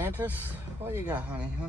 Atlantis? What you got, honey, huh?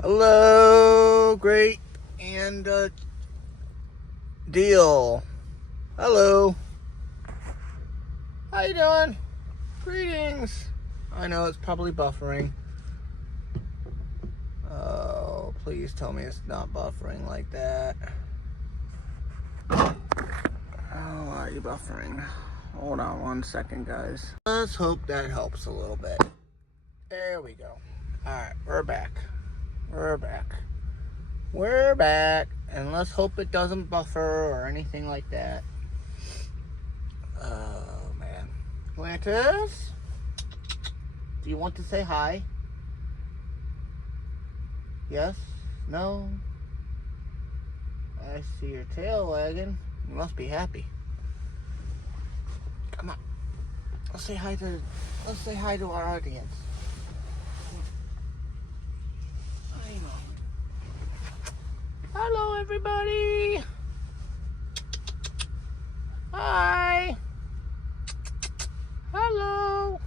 Hello, great and deal. Hello. How you doing? Greetings. I know it's probably buffering. Oh, please tell me it's not buffering like that. Oh, why are you buffering? Hold on 1 second, guys. Let's hope that helps a little bit. There we go. Alright, we're back. We're back. And let's hope it doesn't buffer or anything like that. Oh, man. Atlantis? Do you want to say hi? Yes? No? I see your tail wagging. You must be happy. Come on. Let's say hi to our audience. Hello, everybody. Hi. Hello.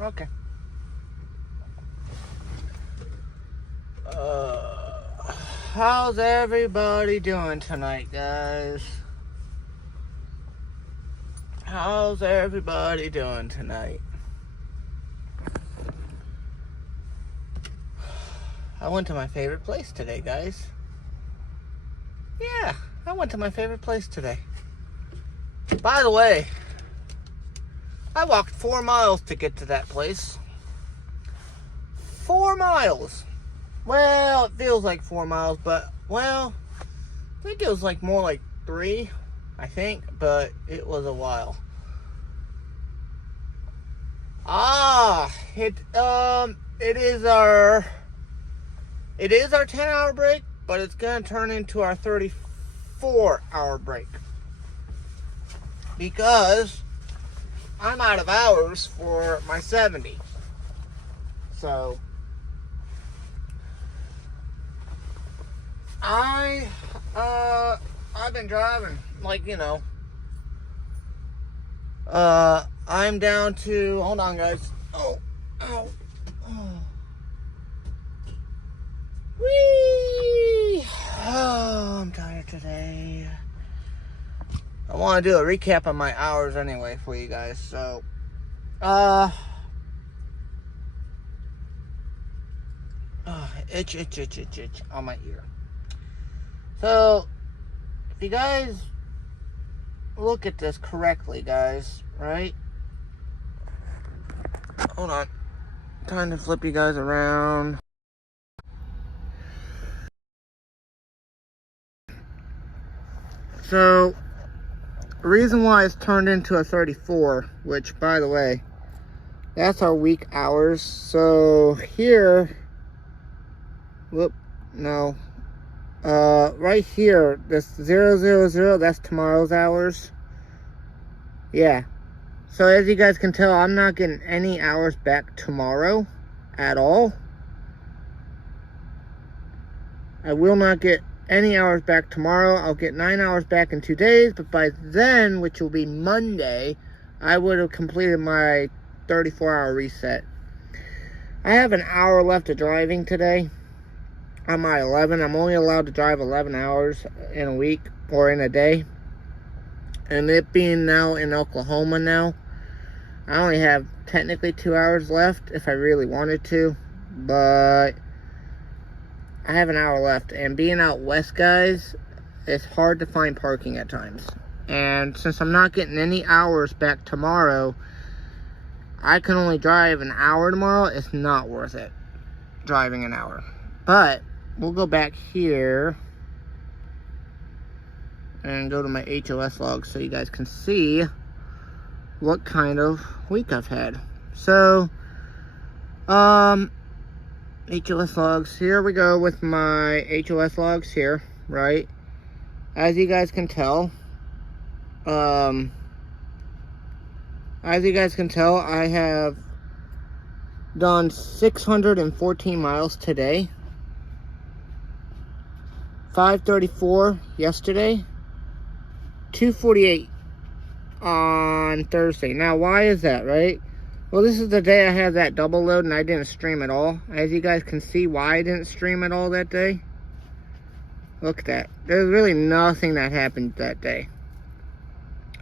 Okay. How's everybody doing tonight, guys? How's everybody doing tonight? I went to my favorite place today, guys. Yeah, I went to my favorite place today. By the way, I walked 4 miles to get to that place. 4 miles. Well, it feels like 4 miles, but, well, I think it was like more like 3, I think, but it was a while. It is our 10-hour break, but it's going to turn into our 34-hour break. Because I'm out of hours for my 70. So, I've been driving, like, you know. I'm down to, hold on, guys. Oh. Whee! Oh, I'm tired today. I want to do a recap on my hours anyway for you guys. So, itch on my ear. So, if you guys look at this correctly, guys, right? Hold on. Time to flip you guys around. So, the reason why it's turned into a 34, which, by the way, that's our week hours. So, here, right here, this 000, that's tomorrow's hours. Yeah. So, as you guys can tell, I'm not getting any hours back tomorrow at all. I will not get any hours back tomorrow. I'll get 9 hours back in 2 days, but by then, which will be Monday, I would have completed my 34-hour reset. I have an hour left of driving today. I'm at 11. I'm only allowed to drive 11 hours in a week or in a day. And it being now in Oklahoma now, I only have technically 2 hours left if I really wanted to, but I have an hour left. And being out west, guys, it's hard to find parking at times. And since I'm not getting any hours back tomorrow, I can only drive an hour tomorrow. It's not worth it driving an hour. But we'll go back here and go to my HOS log so you guys can see what kind of week I've had. So, HOS logs. Here we go with my HOS logs here, right? As you guys can tell, I have done 614 miles today, 534 yesterday, 248 on Thursday. Now, why is that, right? Well, this is the day I had that double load and I didn't stream at all. As you guys can see why I didn't stream at all that day. Look at that. There's really nothing that happened that day.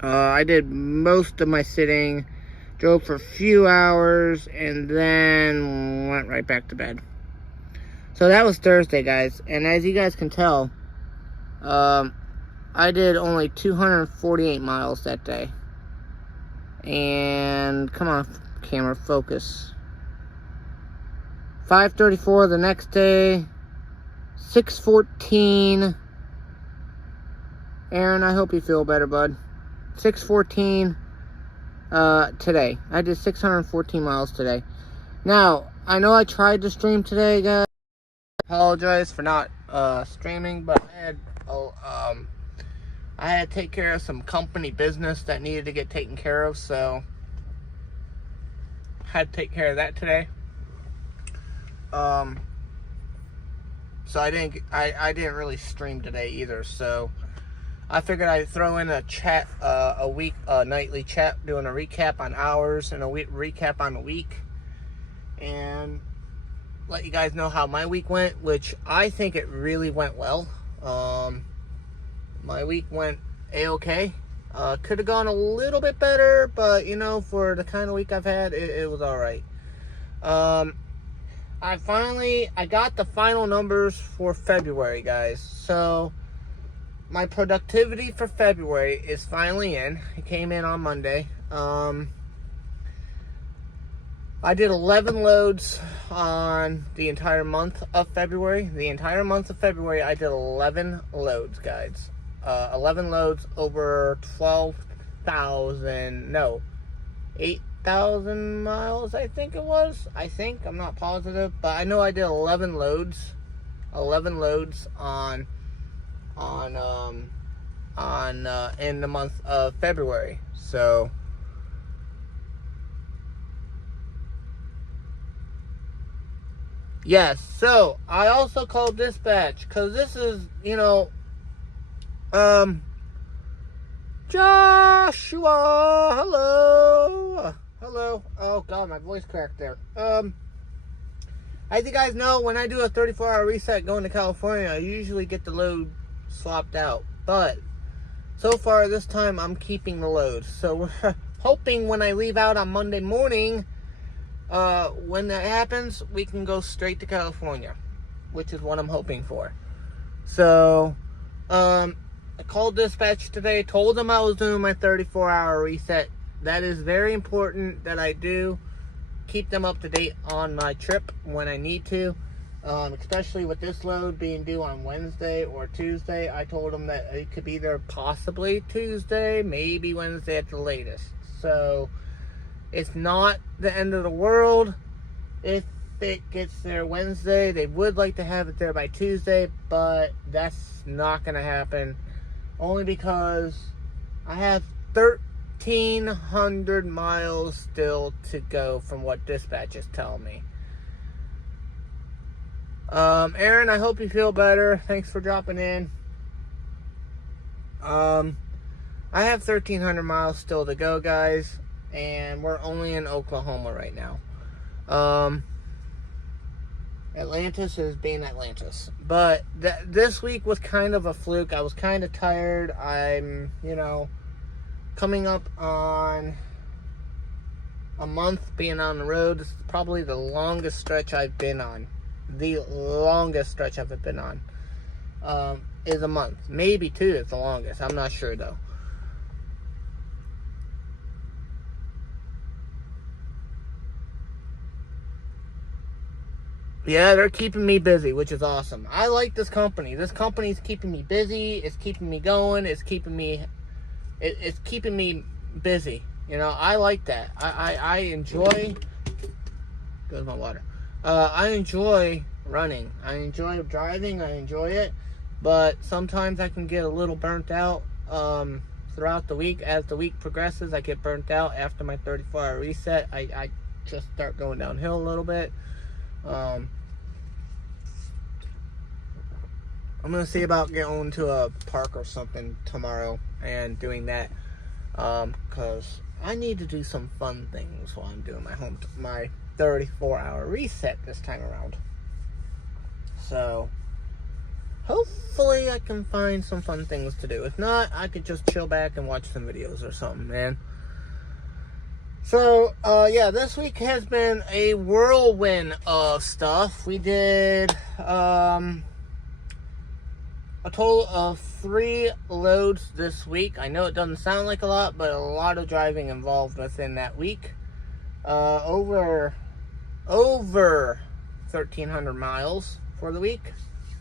I did most of my sitting, drove for a few hours, and then went right back to bed. So that was Thursday, guys. And as you guys can tell, I did only 248 miles that day. And, come on, camera, focus. 534 the next day. 614. Aaron, I hope you feel better, bud. 614 today. I did 614 miles today. Now, I know I tried to stream today, guys. I apologize for not streaming, but I had to take care of some company business that needed to get taken care of, so I had to take care of that today. So I didn't really stream today either, so I figured I'd throw in a chat, a nightly chat, doing a recap on hours and a recap on the week, and let you guys know how my week went, which I think it really went well. My week went a-okay. Could have gone a little bit better, but you know, for the kind of week I've had, it was all right. I got the final numbers for February, guys. So my productivity for February is finally in. It came in on Monday. I did 11 loads on the entire month of February. The entire month of February, I did 11 loads, guys. 11 loads over 8,000 miles, I think it was. I'm not positive, but I know I did 11 loads. 11 loads in the month of February. So yes, so I also called dispatch because this is, you know, Joshua, hello. Oh God, my voice cracked there. As you guys know, when I do a 34-hour reset going to California, I usually get the load swapped out. But so far this time, I'm keeping the load. So we're hoping when I leave out on Monday morning, when that happens, we can go straight to California, which is what I'm hoping for. So, I called dispatch today, told them I was doing my 34-hour reset. That is very important that I do keep them up to date on my trip when I need to, especially with this load being due on Wednesday or Tuesday. I told them that it could be there possibly Tuesday, maybe Wednesday at the latest. So it's not the end of the world if it gets there Wednesday. They would like to have it there by Tuesday, but that's not going to happen. Only because I have 1,300 miles still to go from what dispatch is telling me. Aaron, I hope you feel better. Thanks for dropping in. I have 1,300 miles still to go, guys. And we're only in Oklahoma right now. Atlantis is being Atlantis. But this week was kind of a fluke. I was kind of tired. I'm, you know, coming up on a month being on the road. This is probably the longest stretch I've been on. The longest stretch I've been on is a month. Maybe 2 is the longest. I'm not sure, though. Yeah, they're keeping me busy, which is awesome. I like this company. This company's keeping me busy. It's keeping me going. It's keeping me busy. You know, I like that. I enjoy... Goes my water. I enjoy running. I enjoy driving. I enjoy it. But sometimes I can get a little burnt out throughout the week. As the week progresses, I get burnt out. After my 34-hour reset, I just start going downhill a little bit. I'm going to see about going to a park or something tomorrow and doing that. Because I need to do some fun things while I'm doing my 34-hour reset this time around. So, hopefully I can find some fun things to do. If not, I could just chill back and watch some videos or something, man. So, yeah, this week has been a whirlwind of stuff. We did, a total of 3 loads this week. I know it doesn't sound like a lot, but a lot of driving involved within that week. Over 1,300 miles for the week.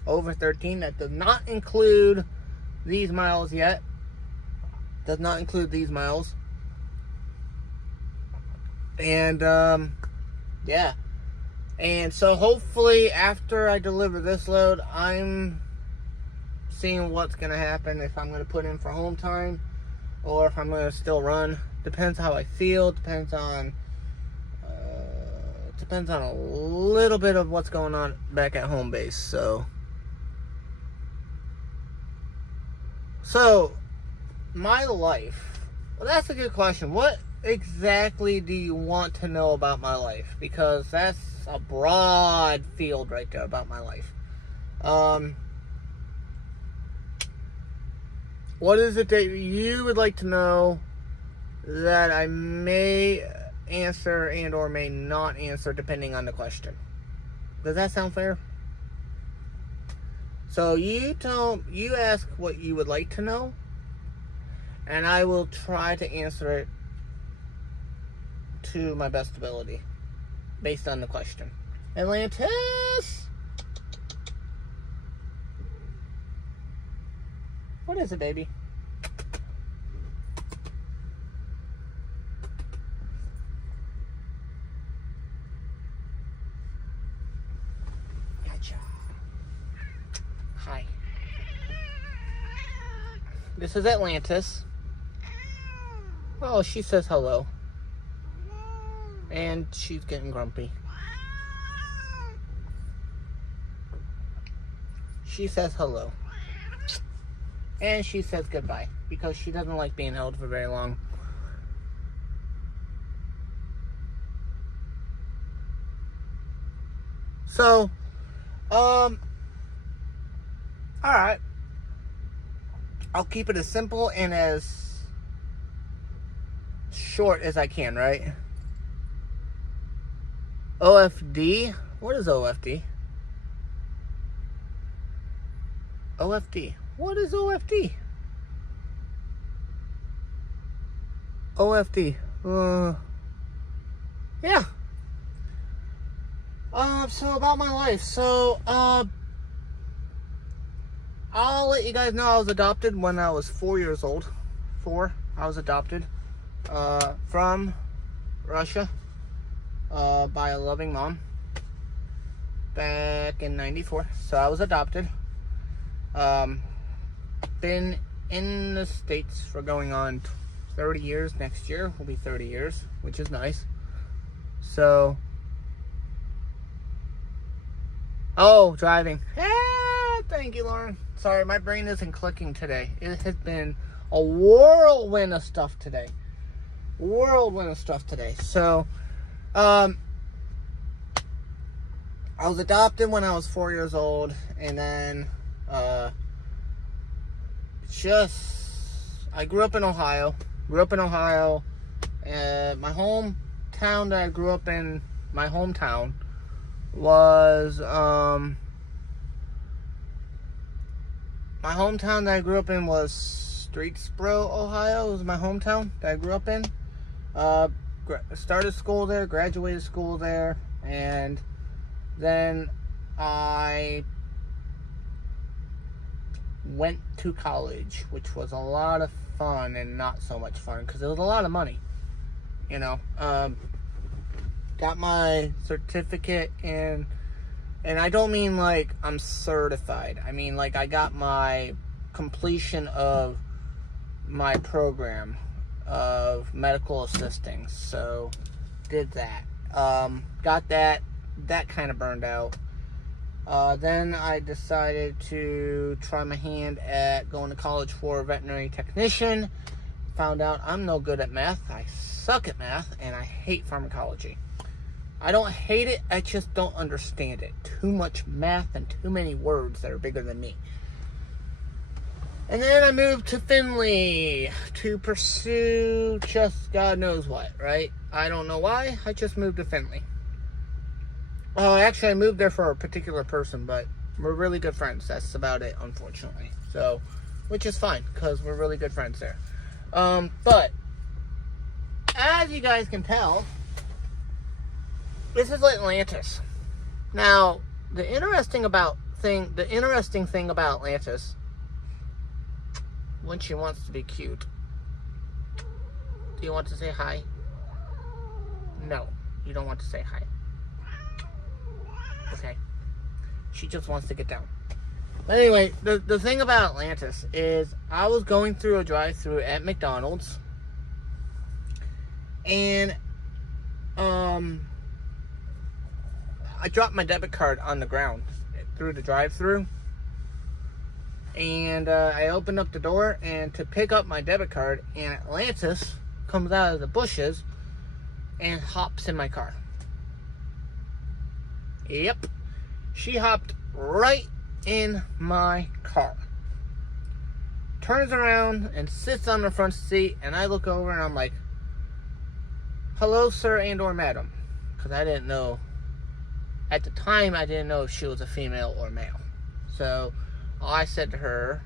Over 13. That does not include these miles yet. Does not include these miles. And, yeah. And so hopefully after I deliver this load, I'm seeing what's going to happen. If I'm going to put in for home time or if I'm going to still run. Depends how I feel. Depends on a little bit of what's going on back at home base. So my life. Well, that's a good question. What exactly do you want to know about my life? Because that's a broad field right there about my life. What is it that you would like to know that I may answer and or may not answer depending on the question? Does that sound fair? So you ask what you would like to know, and I will try to answer it to my best ability based on the question. Atlantis! What is it, baby? Gotcha. Hi. This is Atlantis. Oh, she says hello. And she's getting grumpy. She says hello. And she says goodbye. Because she doesn't like being held for very long. So, alright. I'll keep it as simple and as short as I can, right? OFD? What is OFD? OFD. What is OFD? OFD. Yeah. So about my life. So, I'll let you guys know I was adopted when I was 4 years old. I was adopted, from Russia, by a loving mom back in '94. So I was adopted. Been in the States for going on 30 years. Next year will be 30 years, which is nice. So, oh, driving. Thank you, Lauren. Sorry, my brain isn't clicking today. It has been a whirlwind of stuff today. So, I was adopted when I was 4 years old, and then, I grew up in Ohio. And my hometown that I grew up in, my hometown, was, Streetsboro, Ohio. It was my hometown that I grew up in. Started school there, graduated school there, and then I went to college, which was a lot of fun and not so much fun because it was a lot of money. you know. Got my certificate and I don't mean like I'm certified. I mean like I got my completion of my program of medical assisting. So did that. Got that kind of burned out. Then I decided to try my hand at going to college for a veterinary technician. Found out I'm no good at math. I suck at math, and I hate pharmacology. I don't hate it, I just don't understand it. Too much math and too many words that are bigger than me. And then I moved to Findlay to pursue just God knows what, right? I don't know why, I just moved to Findlay. Actually, I moved there for a particular person, but we're really good friends. That's about it, unfortunately. So, which is fine, because we're really good friends there. But, as you guys can tell, this is Atlantis. Now, the interesting thing about Atlantis, when she wants to be cute. Do you want to say hi? No, you don't want to say hi. Okay. She just wants to get down. But anyway, the thing about Atlantis is I was going through a drive-thru at McDonald's, and I dropped my debit card on the ground through the drive-thru, and I opened up the door and to pick up my debit card, and Atlantis comes out of the bushes and hops in my car. Yep, she hopped right in my car, turns around and sits on the front seat, and I look over and I'm like, hello sir and or madam, because I didn't know at the time. I didn't know if she was a female or male. So I said to her,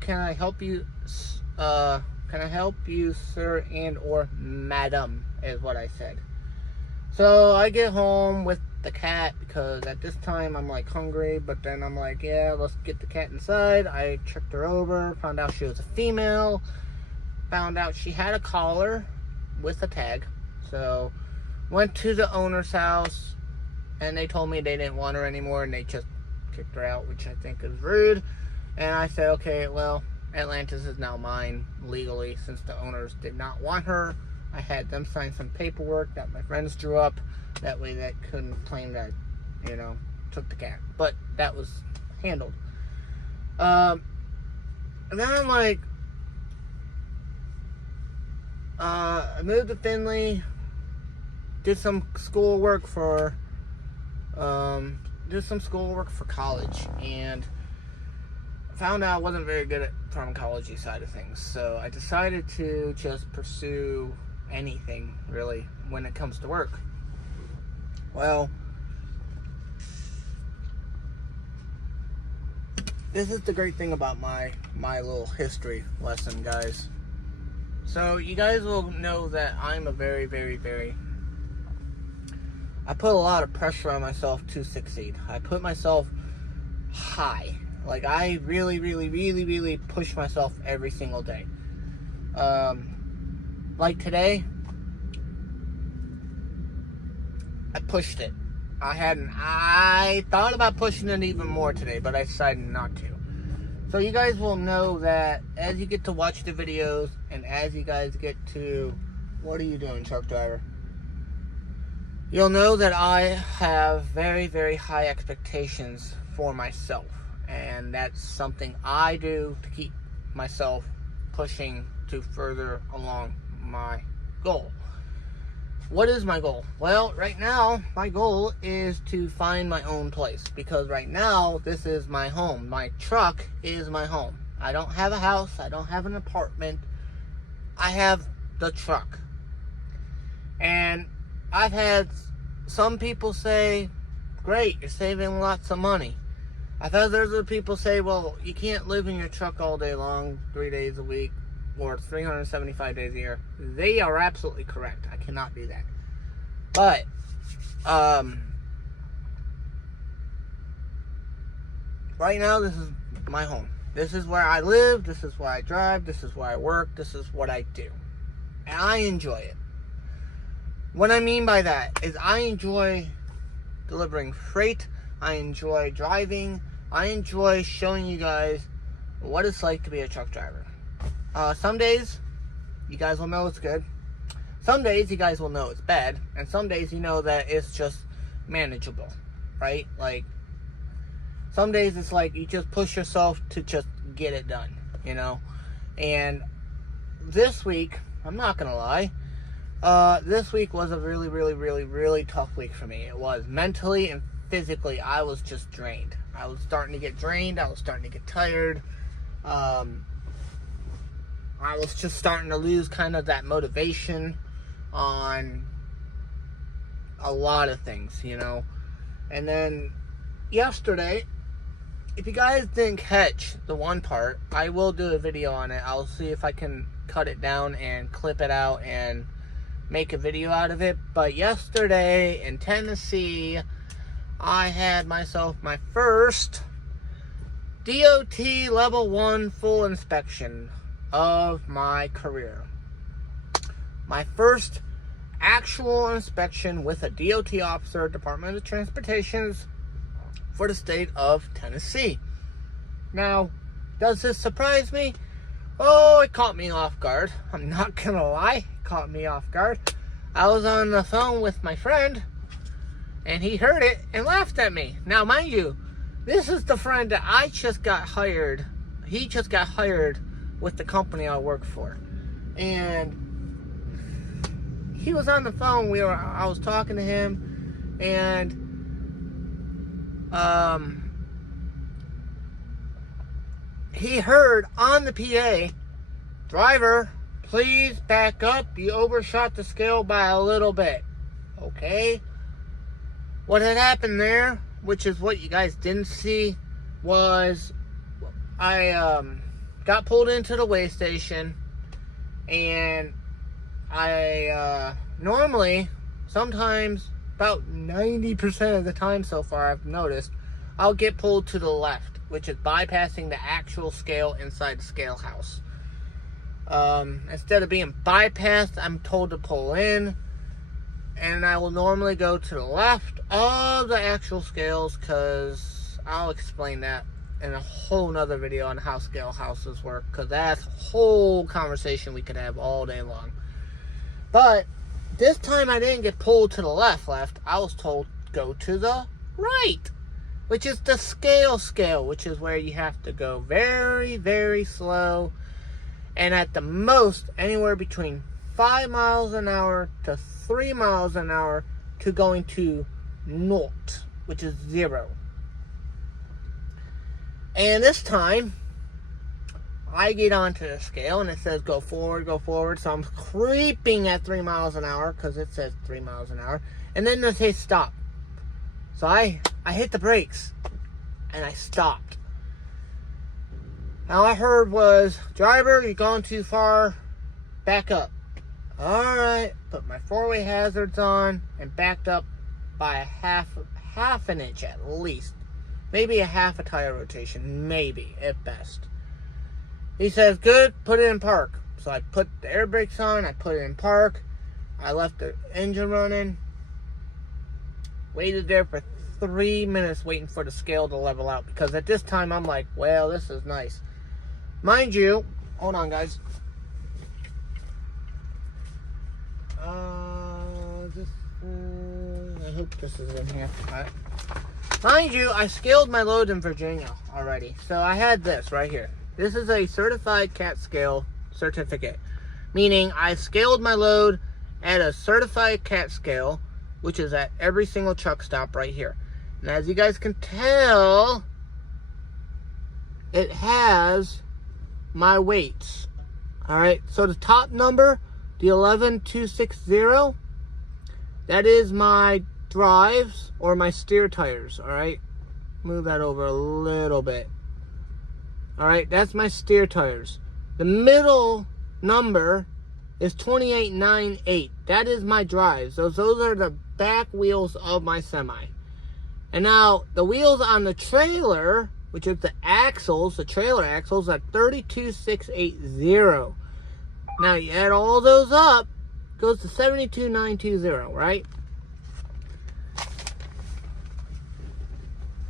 can I help you sir and or madam, is what I said. So I get home with the cat, because at this time I'm like hungry, but then I'm like, yeah, let's get the cat inside. I checked her over, found out she was a female, found out she had a collar with a tag. So went to the owner's house, and they told me they didn't want her anymore, and they just kicked her out, which I think is rude. And I said, okay, well, Atlantis is now mine legally, since the owners did not want her. I had them sign some paperwork that my friends drew up. That way they couldn't claim that, took the cat. But that was handled. And then I'm like, I moved to Findlay, did some schoolwork for college, and found out I wasn't very good at pharmacology side of things. So I decided to just pursue anything, really, when it comes to work. Well, this is the great thing about my little history lesson, guys. So you guys will know that I'm a very, very, very... I put a lot of pressure on myself to succeed. I put myself high. Like, I really, really, really, really push myself every single day. Like today, I pushed it. I thought about pushing it even more today, but I decided not to. So you guys will know that as you get to watch the videos, and as you guys get to... What are you doing, truck driver? You'll know that I have very, very high expectations for myself. And that's something I do to keep myself pushing to further along my goal. What is my goal? Well, right now, my goal is to find my own place. Because right now, this is my home. My truck is my home. I don't have a house. I don't have an apartment. I have the truck. And I've had some people say, great, you're saving lots of money. I've had other people say, well, you can't live in your truck all day long, 3 days a week, or 375 days a year. They are absolutely correct. I cannot do that. But, right now, this is my home. This is where I live. This is where I drive. This is where I work. This is what I do. And I enjoy it. What I mean by that is I enjoy delivering freight. I enjoy driving. I enjoy showing you guys what it's like to be a truck driver. Some days, you guys will know it's good. Some days, you guys will know it's bad. And some days, you know that it's just manageable, right? Like, some days it's like you just push yourself to just get it done, you know? And this week, I'm not gonna lie, this week was a really, really, really, really tough week for me. It was mentally and physically. I was just drained. I was starting to get drained. I was starting to get tired. I was just starting to lose kind of that motivation on a lot of things, you know. And then yesterday, if you guys didn't catch the one part, I will do a video on it. I'll see if I can cut it down and clip it out and make a video out of it. But yesterday in Tennessee, I had myself my first DOT level 1 full inspection of my career. My first actual inspection with a DOT officer, Department of Transportation, for the state of Tennessee. Now, does this surprise me? Oh, it caught me off guard. I'm not gonna lie, it caught me off guard. I was on the phone with my friend, and he heard it and laughed at me. Now, mind you, this is the friend that I just got hired. He just got hired with the company I work for. And he was on the phone. I was talking to him, and he heard on the PA, "Driver, please back up. You overshot the scale by a little bit." Okay? What had happened there, which is what you guys didn't see, was I got pulled into the weigh station, and I normally, sometimes, about 90% of the time so far I've noticed, I'll get pulled to the left, which is bypassing the actual scale inside the scale house. Instead of being bypassed, I'm told to pull in, and I will normally go to the left of the actual scales, because I'll explain that in a whole nother video on how scale houses work, because that's a whole conversation we could have all day long. But this time I didn't get pulled to the left. I was told go to the right, which is the scale, which is where you have to go very, very slow, and at the most anywhere between 5 miles an hour to 3 miles an hour to going to naught, which is 0. And this time, I get onto the scale, and it says go forward, go forward. So I'm creeping at 3 miles an hour, because it says 3 miles an hour. And then they say stop. So I hit the brakes, and I stopped. All I heard was, "Driver, you're going too far. Back up." Alright, put my 4-way hazards on, and backed up by a half an inch at least. Maybe a half a tire rotation, maybe, at best. He says, "Good, put it in park." So I put the air brakes on, I put it in park, I left the engine running, waited there for 3 minutes waiting for the scale to level out, because at this time I'm like, well, this is nice. Mind you, hold on guys. I hope this is in here. Right. Mind you, I scaled my load in Virginia already. So I had this right here. This is a certified CAT scale certificate, meaning I scaled my load at a certified CAT scale, which is at every single truck stop right here. And as you guys can tell, it has my weights. Alright, so the top number, the 11260, that is my drives or my steer tires. Alright, move that over a little bit. Alright, that's my steer tires. The middle number is 2898. That is my drives. Those are the back wheels of my semi. And now the wheels on the trailer, which is the axles, the trailer axles, are 32680. Now you add all those up, goes to 72,920, right?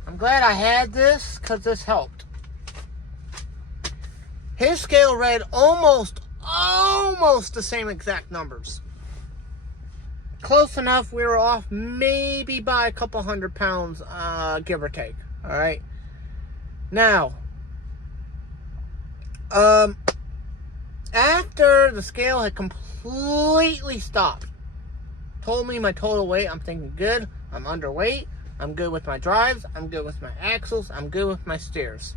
I'm glad I had this because this helped. His scale read almost the same exact numbers. Close enough, we were off maybe by a couple 100 pounds, give or take. All right. Now, after the scale had completely stopped, told me my total weight, I'm thinking good, I'm underweight, I'm good with my drives, I'm good with my axles, I'm good with my steers.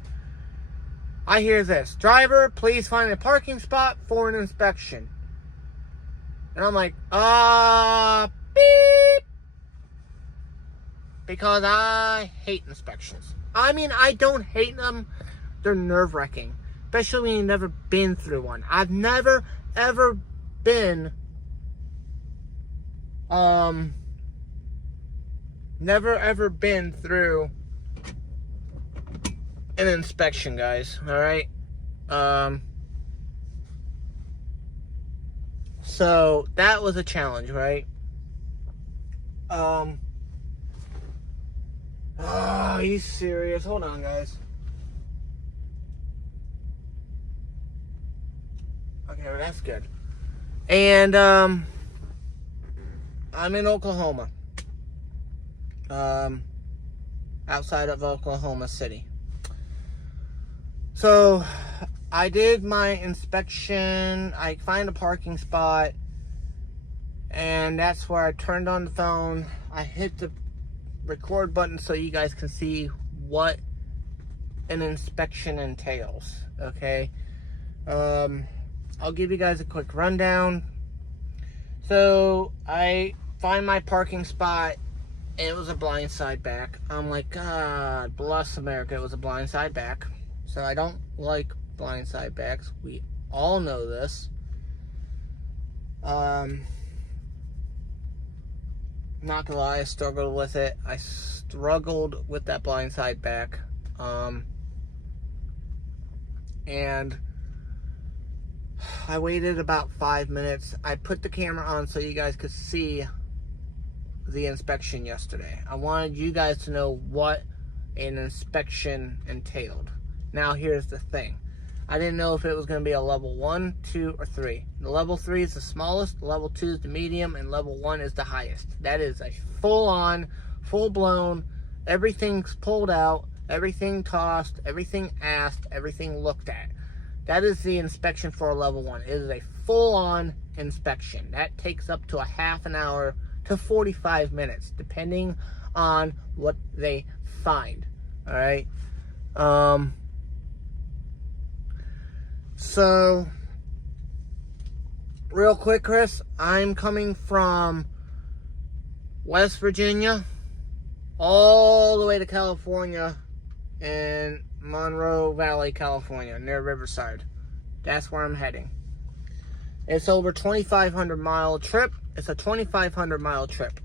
I hear this: driver, please find a parking spot for an inspection. And I'm like, beep. Because I hate inspections. I mean, I don't hate them. They're nerve-wracking. Especially when you've never been through one. I've never, ever been, through an inspection, guys. Alright? So, that was a challenge, right? Are you serious? Hold on, guys. Okay, well, that's good. And, I'm in Oklahoma. Outside of Oklahoma City. So, I did my inspection. I find a parking spot. And that's where I turned on the phone. I hit the record button so you guys can see what an inspection entails. Okay. I'll give you guys a quick rundown. So, I find my parking spot. And it was a blind side back. I'm like, God bless America, it was a blind side back. So I don't like blind side backs. We all know this. Not gonna lie, I struggled with it. I struggled with that blind side back. And I waited about 5 minutes. I put the camera on so you guys could see the inspection yesterday. I wanted you guys to know what an inspection entailed. Now here's the thing. I didn't know if it was going to be a level 1, 2, or 3. The level 3 is the smallest, level 2 is the medium, and level 1 is the highest. That is a full-on, full-blown, everything's pulled out, everything tossed, everything asked, everything looked at. That is the inspection for a level 1. It is a full-on inspection. That takes up to a half an hour to 45 minutes, depending on what they find. All right. So, real quick, Chris, I'm coming from West Virginia all the way to California in Monroe Valley, California, near Riverside. That's where I'm heading. It's over 2,500 mile trip. It's a 2,500 mile trip.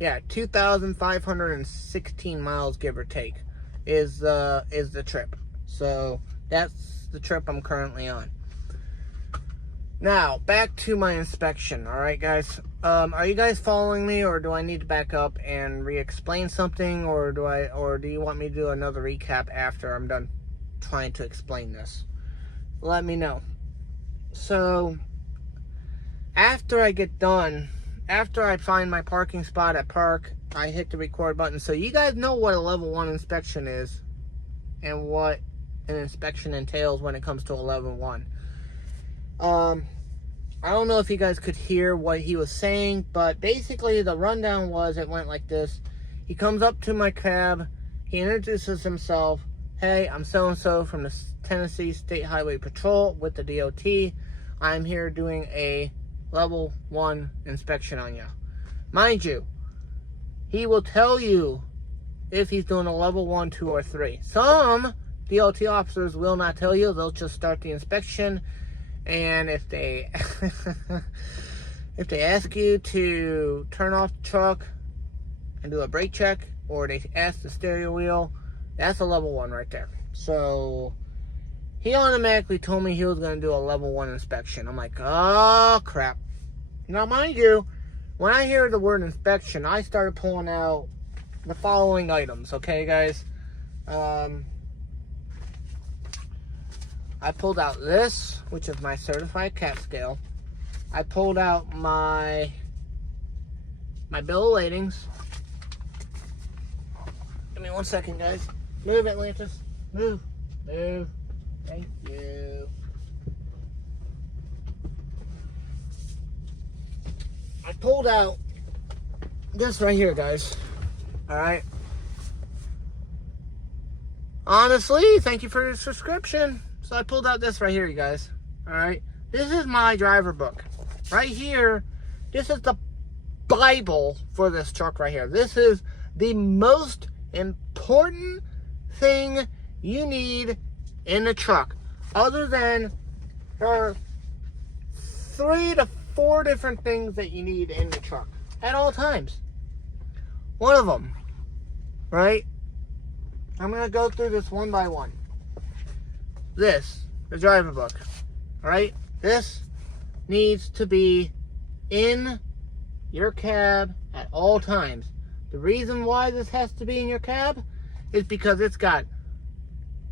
Yeah, 2,516 miles, give or take, is the trip. So that's the trip I'm currently on. Now back to my inspection. All right, guys. Are you guys following me, or do I need to back up and re-explain something, or do you want me to do another recap after I'm done trying to explain this? Let me know. So, after I get done, after I find my parking spot at park, I hit the record button so you guys know what a level 1 inspection is and what an inspection entails when it comes to a level 1. I don't know if you guys could hear what he was saying, but basically the rundown was, it went like this. He comes up to my cab, he introduces himself. Hey, I'm so-and-so from the Tennessee State Highway Patrol with the DOT. I'm here doing a level 1 inspection on you. Mind you, he will tell you if he's doing a level 1, 2, or 3. Some DOT officers will not tell you. They'll just start the inspection, and if they if they ask you to turn off the truck and do a brake check, or they ask the stereo wheel, that's a level 1 right there. So he automatically told me he was going to do a level 1 inspection. I'm like, oh, crap. Now, mind you, when I hear the word inspection, I started pulling out the following items, okay, guys? I pulled out this, which is my certified cat scale. I pulled out my bill of ladings. Give me 1 second, guys. Move, Atlantis. Move. Move. Thank you. I pulled out this right here, guys. Alright. Honestly, thank you for your subscription. So I pulled out this right here, you guys. Alright. This is my driver book. Right here, this is the Bible for this truck right here. This is the most important thing you need in the truck. Other than there are 3 to 4 different things that you need in the truck at all times. One of them, right? I'm going to go through this one by one. This, the driver book, right? This needs to be in your cab at all times. The reason why this has to be in your cab is because it's got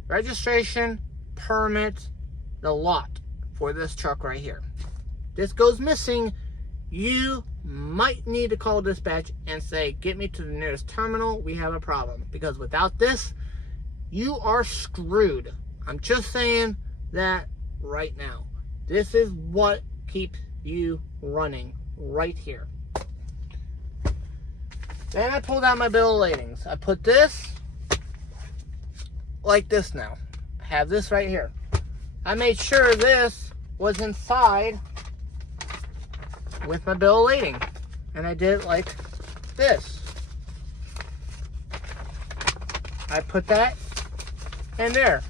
registration, permits, the lot for this truck right here. This goes missing, you might need to call dispatch and say, get me to the nearest terminal, we have a problem. Because without this, you are screwed. I'm just saying that right now. This is what keeps you running right here. Then I pulled out my bill of ladings. I put this like this now. I have this right here. I made sure this was inside with my bill of lading. And I did it like this. I put that in there.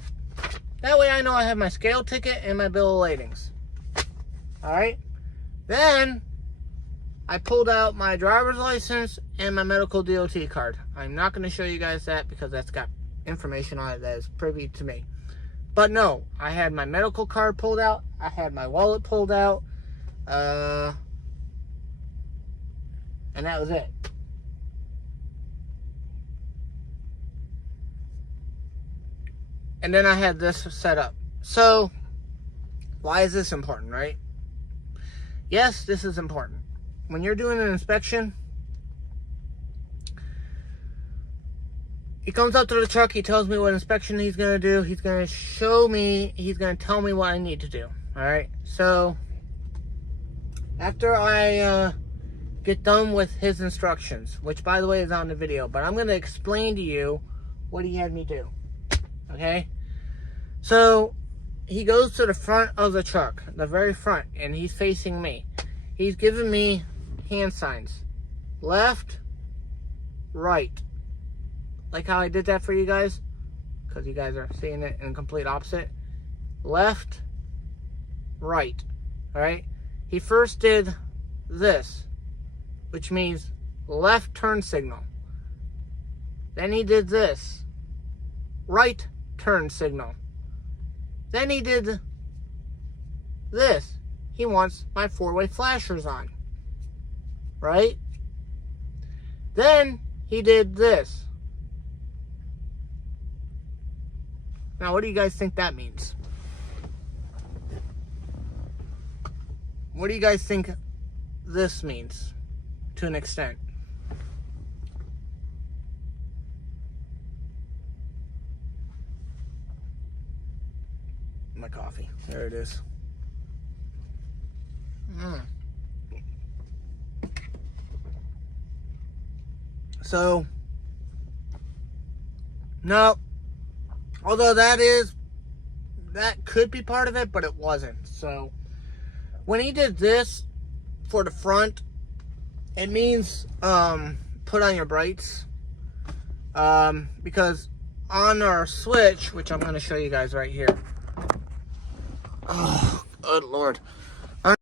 That way I know I have my scale ticket and my bill of ladings. Alright? Then I pulled out my driver's license and my medical DOT card. I'm not going to show you guys that because that's got information on it that is privy to me. But no, I had my medical card pulled out. I had my wallet pulled out. And that was it. And then I had this set up. So, why is this important, right? Yes, this is important. When you're doing an inspection, he comes up to the truck, he tells me what inspection he's going to do. He's going to show me, he's going to tell me what I need to do. Alright, so after I get done with his instructions, which by the way is on the video, but I'm going to explain to you what he had me do. Okay? So he goes to the front of the truck, the very front, and he's facing me. He's giving me hand signs. Left, right. Like how I did that for you guys, because you guys are seeing it in complete opposite. Left, right. Alright? He first did this, which means left turn signal. Then he did this, right turn signal. Then he did this. He wants my 4-way flashers on. Right? Then he did this. Now, what do you guys think that means? What do you guys think this means to an extent? My coffee. There it is. So, no. Although that could be part of it, but it wasn't. So, when he did this for the front, it means put on your brights. Because on our switch, which I'm going to show you guys right here. Oh, good Lord. Oh,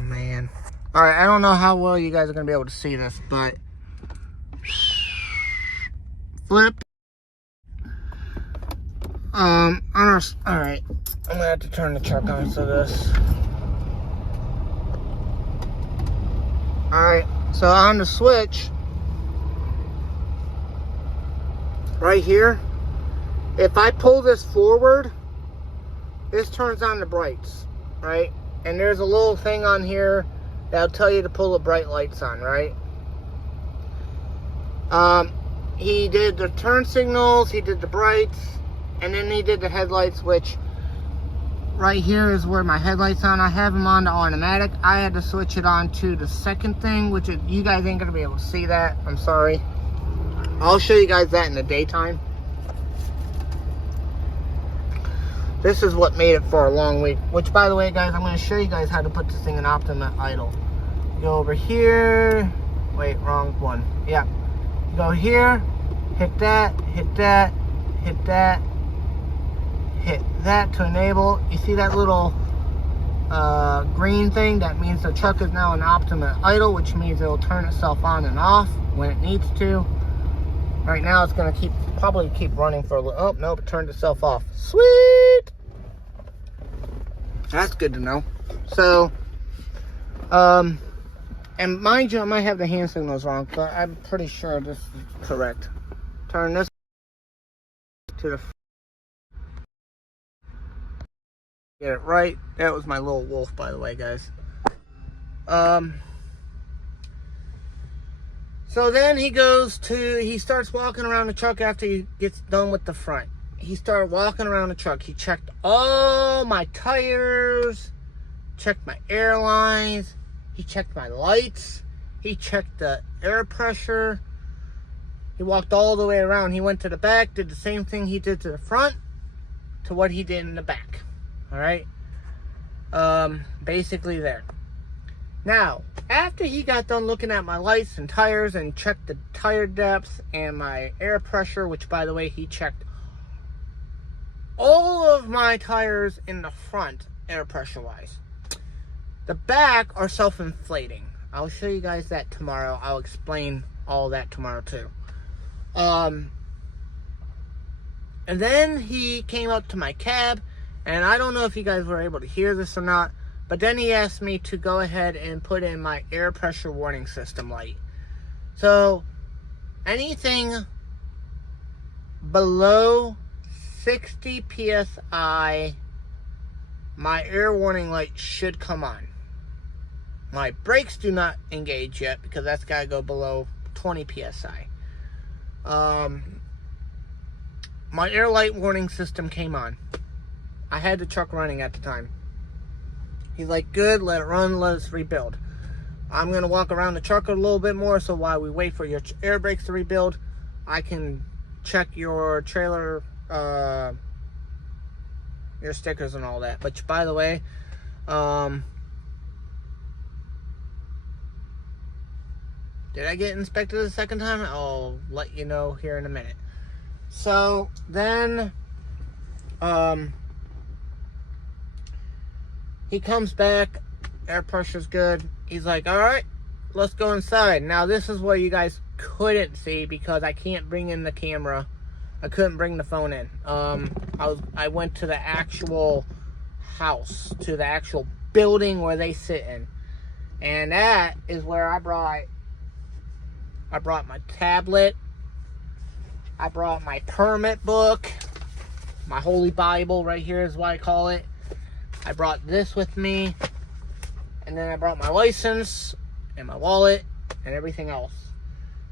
man. Alright, I don't know how well you guys are going to be able to see this, but flip. On our, all right, I'm gonna have to turn the truck on to this. All right, so on the switch, right here, if I pull this forward, this turns on the brights, right? And there's a little thing on here that'll tell you to pull the bright lights on, right? He did the turn signals, he did the brights, and then he did the headlights, which right here is where my headlights on. I have them on to automatic. I had to switch it on to the second thing, which is, you guys ain't gonna be able to see that. I'm sorry. I'll show you guys that in the daytime. This is what made it for a long week. Which, by the way, guys, I'm gonna show you guys how to put this thing in optimum idle. Go over here. Wait, wrong one. Yeah. Go here. Hit that. Hit that. Hit that. Hit that to enable. You see that little green thing? That means the truck is now in optimum idle, which means it will turn itself on and off when it needs to. Right now it's going to probably keep running for a little. Oh, nope, it turned itself off. Sweet! That's good to know. So, and mind you, I might have the hand signals wrong, but I'm pretty sure this is correct. Turn this to the... Get it right. That was my little wolf, by the way, guys. So then he starts walking around the truck after he gets done with the front. He started walking around the truck. He checked all my tires, checked my air lines, he checked my lights, he checked the air pressure. He walked all the way around. He went to the back, did the same thing he did to the front, to what he did in the back. All right, basically there. Now, after he got done looking at my lights and tires and checked the tire depth and my air pressure, which, by the way, he checked all of my tires in the front, air pressure wise. The back are self-inflating. I'll show you guys that tomorrow. I'll explain all that tomorrow too. And then he came up to my cab. And I don't know if you guys were able to hear this or not, but then he asked me to go ahead and put in my air pressure warning system light. So, anything below 60 PSI, my air warning light should come on. My brakes do not engage yet because that's got to go below 20 PSI. My air light warning system came on. I had the truck running at the time. He's like, good, let it run, let us rebuild. I'm going to walk around the truck a little bit more, so while we wait for your air brakes to rebuild, I can check your trailer, your stickers and all that. But by the way, did I get inspected the second time? I'll let you know here in a minute. So then, he comes back, air pressure's good. He's like, all right, let's go inside. Now, this is what you guys couldn't see because I can't bring in the camera. I couldn't bring the phone in. I went to the actual house, to the actual building where they sit in. And that is where I brought my tablet. I brought my permit book. My Holy Bible right here is what I call it. I brought this with me, and then I brought my license and my wallet and everything else.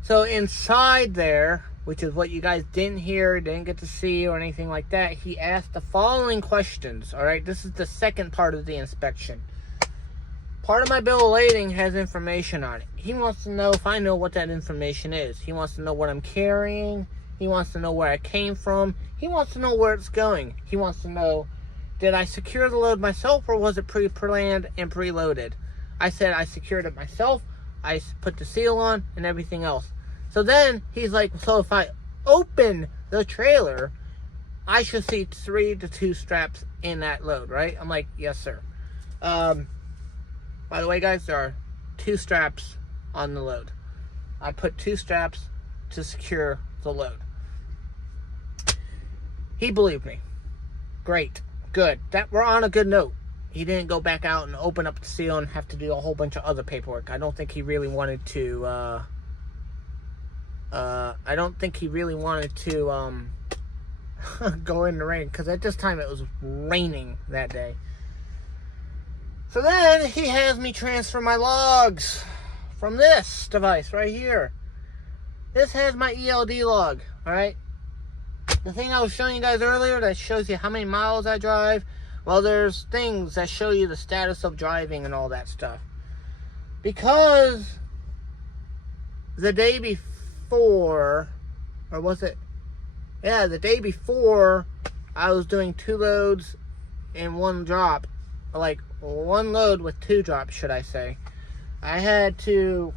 So inside there, which is what you guys didn't hear, didn't get to see or anything like that, he asked the following questions. All right, this is the second part of the inspection. Part of my bill of lading has information on it. He wants to know if I know what that information is. He wants to know what I'm carrying. He wants to know where I came from. He wants to know where it's going. He wants to know, did I secure the load myself or was it pre-planned and preloaded? I said I secured it myself. I put the seal on and everything else. So then he's like, so if I open the trailer, I should see 3 to 2 straps in that load, right? I'm like, yes, sir. By the way, guys, there are 2 straps on the load. I put 2 straps to secure the load. He believed me. Great. Good. That we're on a good note. He didn't go back out and open up the seal and have to do a whole bunch of other paperwork. I don't think he really wanted to, go in the rain, because at this time it was raining that day. So then he has me transfer my logs from this device right here. This has my ELD log, alright? The thing I was showing you guys earlier that shows you how many miles I drive, well, there's things that show you the status of driving and all that stuff. Because the day before, or was it? Yeah, the day before, I was doing 2 loads in 1 drop. Like, 1 load with 2 drops, should I say. I had to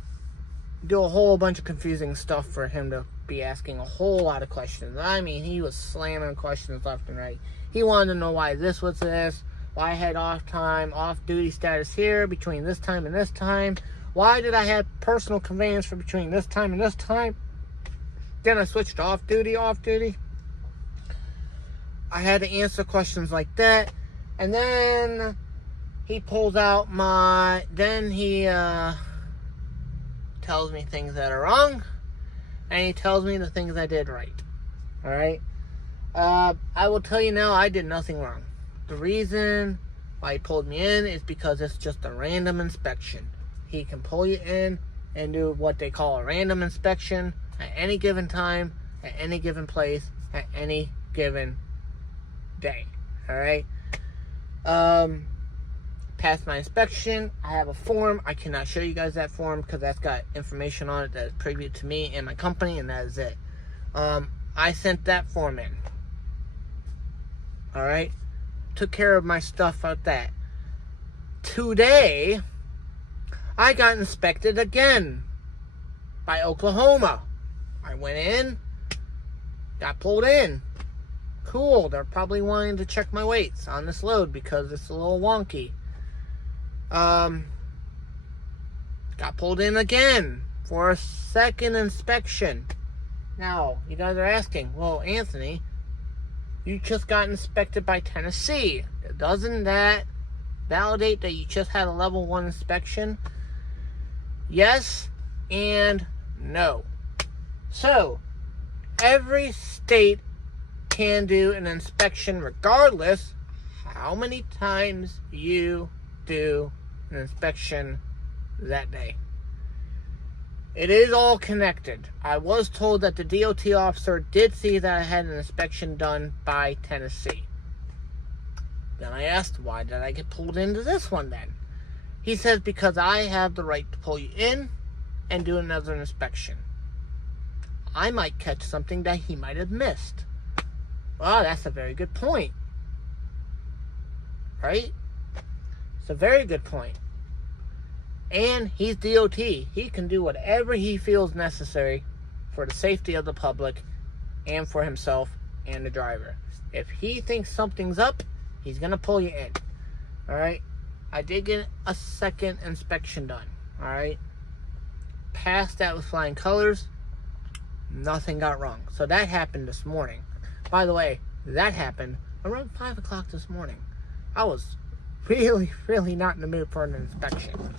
do a whole bunch of confusing stuff for him to be asking a whole lot of questions. I mean, he was slamming questions left and right. He wanted to know why this was this, why I had off-duty status here between this time and this time. Why did I have personal conveyance for between this time and this time? Then I switched to off-duty. I had to answer questions like that. And then he pulls out he tells me things that are wrong. And he tells me the things I did right. Alright? I will tell you now, I did nothing wrong. The reason why he pulled me in is because it's just a random inspection. He can pull you in and do what they call a random inspection at any given time, at any given place, at any given day. Alright? Passed my inspection. I have a form. I cannot show you guys that form because that's got information on it that is privy to me and my company, and that is it. I sent that form in. Alright? Took care of my stuff out that. Today, I got inspected again by Oklahoma. I went in, got pulled in. Cool, they're probably wanting to check my weights on this load because it's a little wonky. Got pulled in again for a second inspection. Now, you guys are asking, well, Anthony, you just got inspected by Tennessee. Doesn't that validate that you just had a level 1 inspection? Yes and no. So, every state can do an inspection regardless how many times you do an inspection that day. It is all connected. I was told that the DOT officer did see that I had an inspection done by Tennessee. Then I asked, why did I get pulled into this one then? He says, because I have the right to pull you in and do another inspection. I might catch something that he might have missed. Well, that's a very good point. Right? It's a very good point. And he's DOT. He can do whatever he feels necessary for the safety of the public and for himself and the driver. If he thinks something's up, he's going to pull you in. Alright? I did get a second inspection done. Alright? Passed that with flying colors. Nothing got wrong. So that happened this morning. By the way, that happened around 5 o'clock this morning. I was really, really not in the mood for an inspection.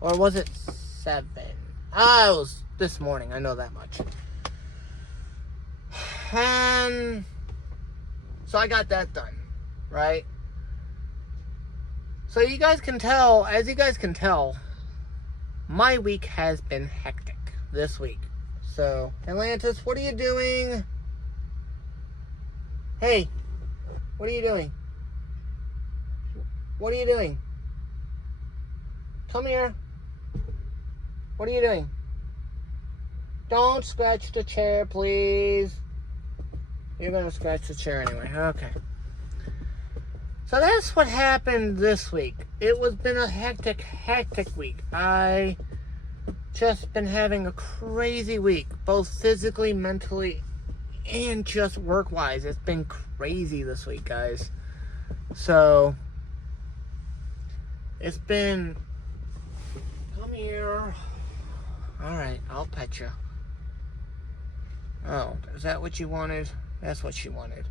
Or was it 7? It was this morning, I know that much. And so I got that done, right? So you guys can tell, as you guys can tell, my week has been hectic this week. So, Atlantis, what are you doing? Hey, what are you doing? What are you doing? Come here. What are you doing? Don't scratch the chair, please. You're going to scratch the chair anyway. Okay. So that's what happened this week. It was been a hectic week. I just been having a crazy week, both physically, mentally, and just work-wise. It's been crazy this week, guys. So, it's been... Come here. Alright, I'll pet you. Oh, is that what you wanted? That's what you wanted.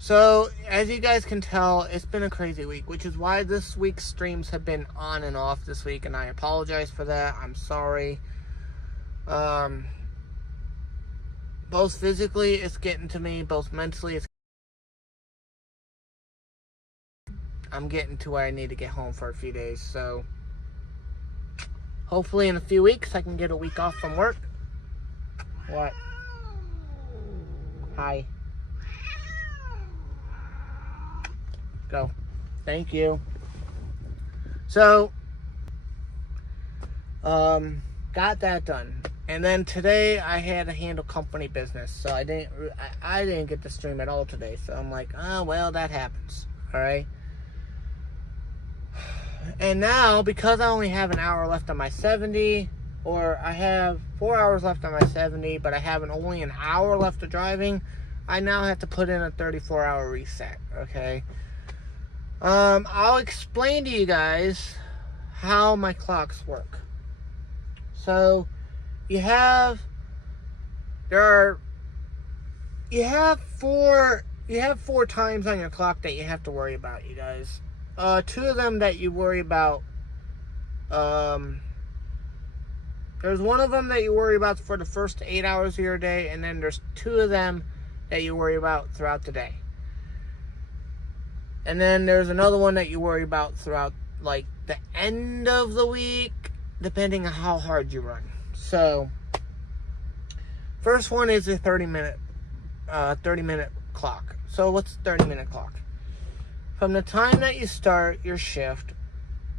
So, as you guys can tell, it's been a crazy week, which is why this week's streams have been on and off this week, and I apologize for that. I'm sorry. Both physically, it's getting to me. Both mentally, I'm getting to where I need to get home for a few days. So, hopefully in a few weeks, I can get a week off from work. What? Hi. Go. Thank you. So, got that done. And then today I had to handle company business, so I didn't get to stream at all today. So I'm like, oh well, that happens. All right. And now, because I only have an hour left on my 70, or I have 4 hours left on my 70, but I have only an hour left of driving, I now have to put in a 34-hour reset. Okay. I'll explain to you guys how my clocks work. So, you have four times on your clock that you have to worry about, you guys. Two of them that you worry about, there's one of them that you worry about for the first 8 hours of your day, and then there's two of them that you worry about throughout the day. And then there's another one that you worry about throughout, like, the end of the week, depending on how hard you run. So, first one is a 30-minute clock. So, what's a 30-minute clock? From the time that you start your shift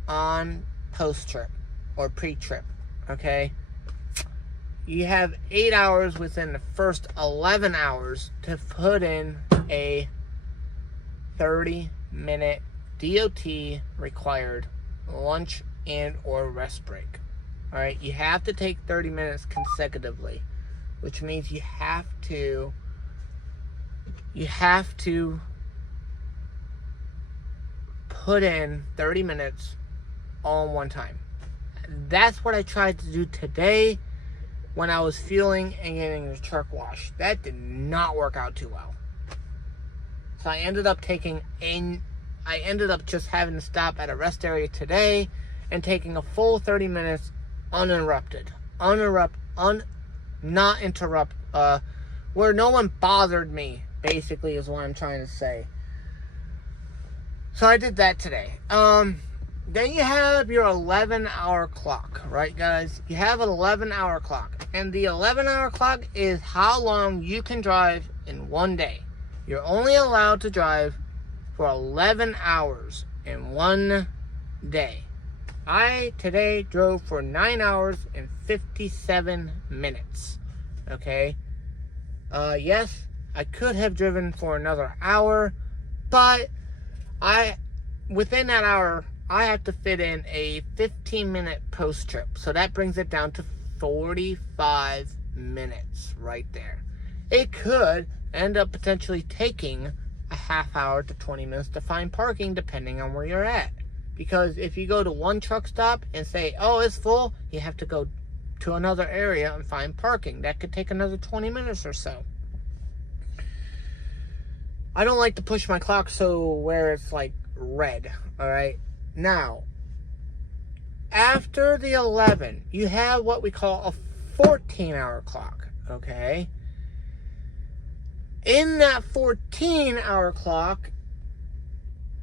on post-trip or pre-trip, okay, you have 8 hours within the first 11 hours to put in a 30-minute DOT required lunch and or rest break. All right, you have to take 30 minutes consecutively, which means you have to put in 30 minutes all in one time. That's what I tried to do today when I was fueling and getting the truck washed. That did not work out too well. So I ended up just having to stop at a rest area today and taking a full 30 minutes uninterrupted. Not interrupt, where no one bothered me, basically, is what I'm trying to say. So I did that today. Then you have your 11-hour clock, right, guys? You have an 11-hour clock. And the 11-hour clock is how long you can drive in one day. You're only allowed to drive for 11 hours in one day. I today drove for 9 hours and 57 minutes. Okay? Yes, I could have driven for another hour, but within that hour, I have to fit in a 15-minute post-trip. So that brings it down to 45 minutes right there. It could end up potentially taking a half hour to 20 minutes to find parking, depending on where you're at. Because if you go to one truck stop and say, oh, it's full, you have to go to another area and find parking. That could take another 20 minutes or so. I don't like to push my clock so where it's like red, all right? Now, after the 11, you have what we call a 14-hour clock, okay? In that 14-hour clock,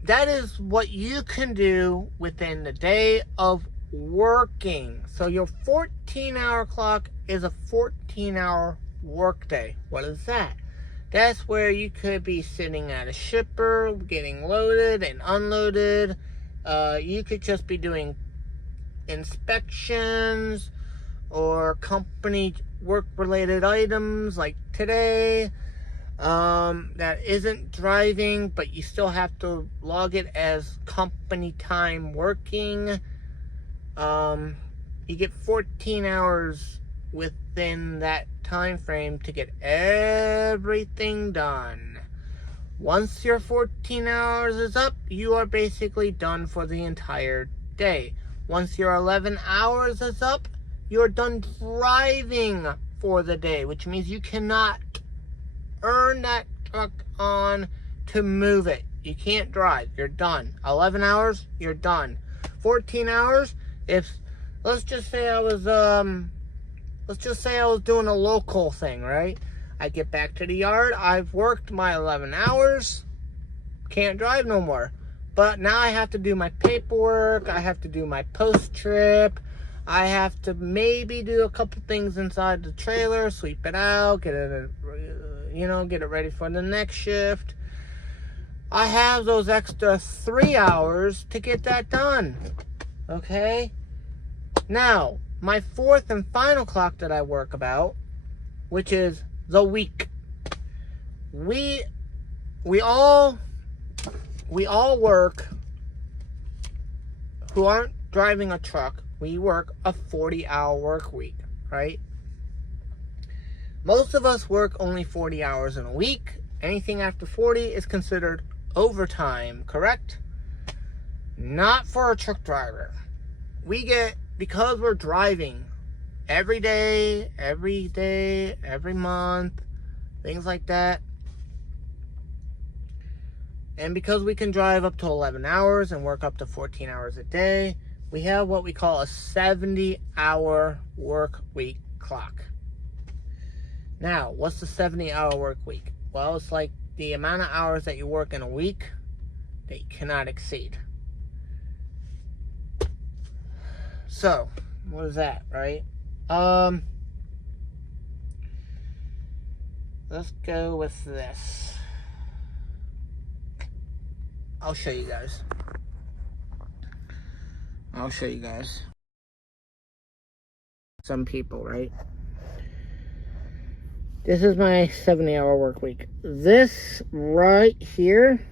that is what you can do within the day of working. So your 14-hour clock is a 14-hour workday. What is that? That's where you could be sitting at a shipper, getting loaded and unloaded. You could just be doing inspections or company work-related items like today. That isn't driving, but you still have to log it as company time working. You get 14 hours within that time frame to get everything done. Once your 14 hours is up, you are basically done for the entire day. Once your 11 hours is up, you're done driving for the day, which means you cannot earn that truck on to move it. You can't drive. You're done. 11 hours, you're done. 14 hours, if, let's just say I was doing a local thing, right? I get back to the yard, I've worked my 11 hours, can't drive no more. But now I have to do my paperwork, I have to do my post-trip, I have to maybe do a couple things inside the trailer, sweep it out, get it ready for the next shift. I have those extra 3 hours to get that done. Okay? Now, my fourth and final clock that I work about, which is the week. We all work, who aren't driving a truck, we work a 40-hour work week, right? Most of us work only 40 hours in a week. Anything after 40 is considered overtime, correct? Not for a truck driver. We get, because we're driving every day, every month, things like that. And because we can drive up to 11 hours and work up to 14 hours a day, we have what we call a 70-hour work week clock. Now, what's the 70-hour work week? Well, it's like the amount of hours that you work in a week that you cannot exceed. So, what is that, right? Let's go with this. I'll show you guys. Some people, right? This is my 70-hour work week. This right here,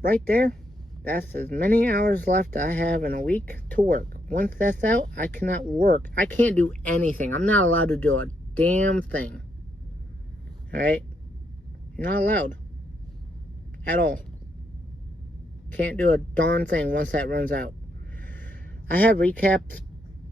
right there, that's as many hours left I have in a week to work. Once that's out, I cannot work. I can't do anything. I'm not allowed to do a damn thing. Alright? Not allowed. At all. Can't do a darn thing once that runs out. I have recaps,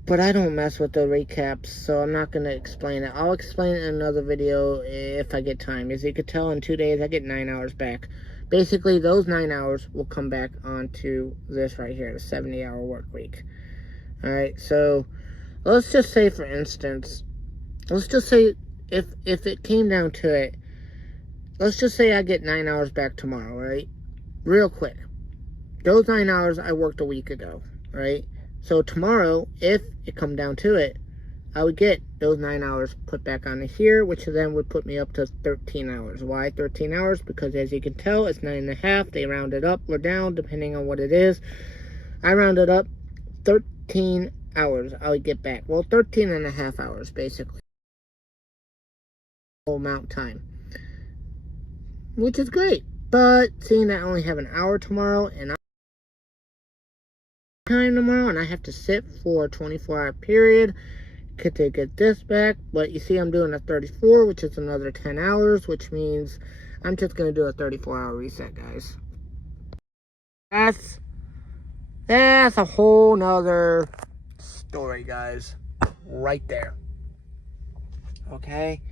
but I don't mess with the recaps, so I'm not going to explain it. I'll explain it in another video if I get time. As you can tell, in 2 days, I get 9 hours back. Basically, those 9 hours will come back onto this right here, the 70-hour work week. Alright, so let's just say, for instance, let's just say if it came down to it, let's just say I get 9 hours back tomorrow, right? Real quick. Those 9 hours I worked a week ago, right? So tomorrow, if it come down to it, I would get those 9 hours put back onto here, which then would put me up to 13 hours. Why 13 hours? Because as you can tell, it's 9.5. They round it up or down, depending on what it is. I rounded up 13 hours I would get back. Well, 13.5 hours, basically. Whole amount of time. Which is great. But seeing that I only have an hour tomorrow, and time tomorrow, and I have to sit for a 24-hour period to get this back. But you see, I'm doing a 34, which is another 10 hours, which means I'm just going to do a 34-hour reset, guys. That's a whole nother story, guys, right there. Okay?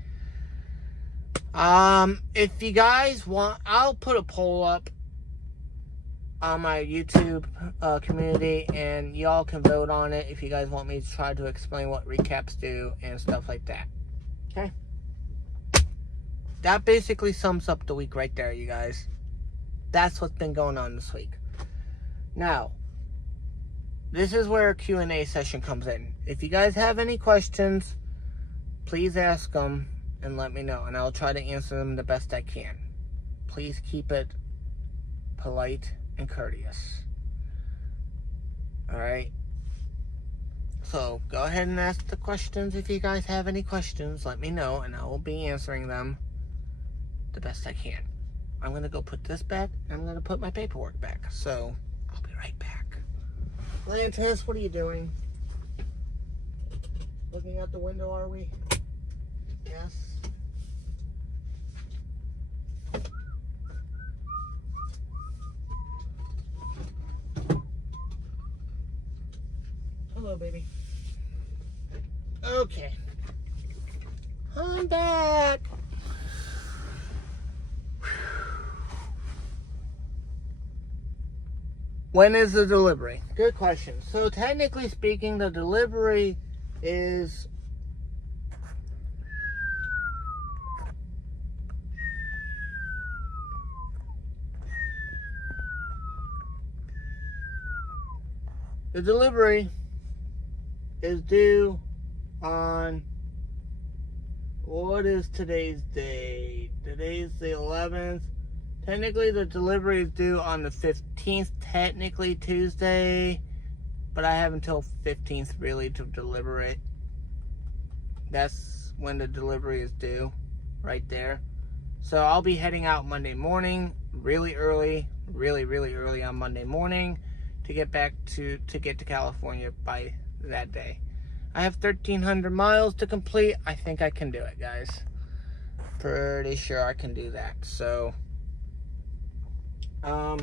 If you guys want, I'll put a poll up on my YouTube community, and y'all can vote on it if you guys want me to try to explain what recaps do and stuff like that. Okay? That basically sums up the week right there, you guys. That's what's been going on this week. Now, this is where a Q&A session comes in. If you guys have any questions, please ask them and let me know, and I'll try to answer them the best I can. Please keep it polite and courteous. Alright? So, go ahead and ask the questions. If you guys have any questions, let me know, and I will be answering them the best I can. I'm going to go put this back, and I'm going to put my paperwork back. So, I'll be right back. Lantis, what are you doing? Looking out the window, are we? Yes. Hello, baby. Okay. I'm back. When is the delivery? Good question. So technically speaking, the delivery is due on, what is today's date? Today's the 11th. Technically, the delivery is due on the 15th, technically Tuesday, but I have until 15th really to deliver it. That's when the delivery is due, right there. So I'll be heading out Monday morning, really early, really early on Monday morning to get to California by that day. I have 1,300 miles to complete. I think I can do it, guys. Pretty sure I can do that. So, a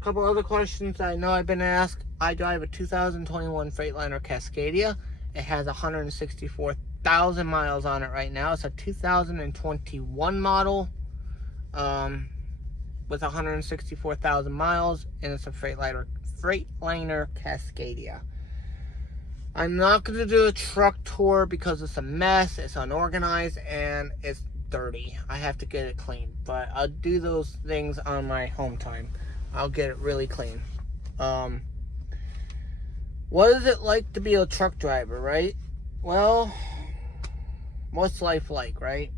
couple other questions I know I've been asked. I drive a 2021 Freightliner Cascadia. It has 164,000 miles on it right now. It's a 2021 model with 164,000 miles, and it's a Freightliner Cascadia. I'm not going to do a truck tour because it's a mess, it's unorganized, and it's dirty. I have to get it clean, but I'll do those things on my home time. I'll get it really clean. What is it like to be a truck driver, right? Well, what's life like, right?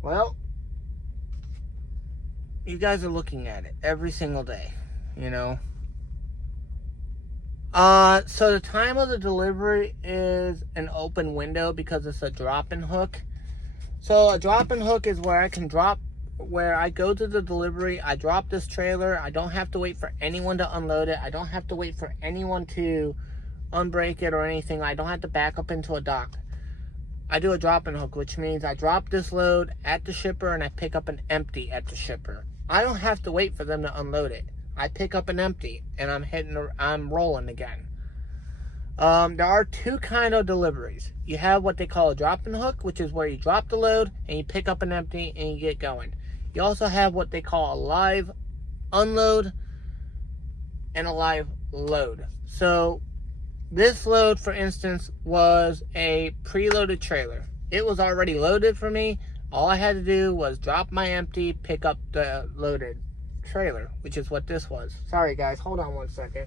Well, you guys are looking at it every single day, you know. So the time of the delivery is an open window because it's a drop-in hook. So a drop-in hook is where I go to the delivery, I drop this trailer, I don't have to wait for anyone to unload it, I don't have to wait for anyone to unbrake it or anything, I don't have to back up into a dock. I do a drop-in hook, which means I drop this load at the shipper and I pick up an empty at the shipper. I don't have to wait for them to unload it. I pick up an empty and I'm rolling again. There are two kind of deliveries. You have what they call a drop-in hook, which is where you drop the load and you pick up an empty and you get going. You also have what they call a live unload and a live load. So this load, for instance, was a preloaded trailer. It was already loaded for me. All I had to do was drop my empty, pick up the loaded trailer, which is what this was. Sorry guys, hold on one second.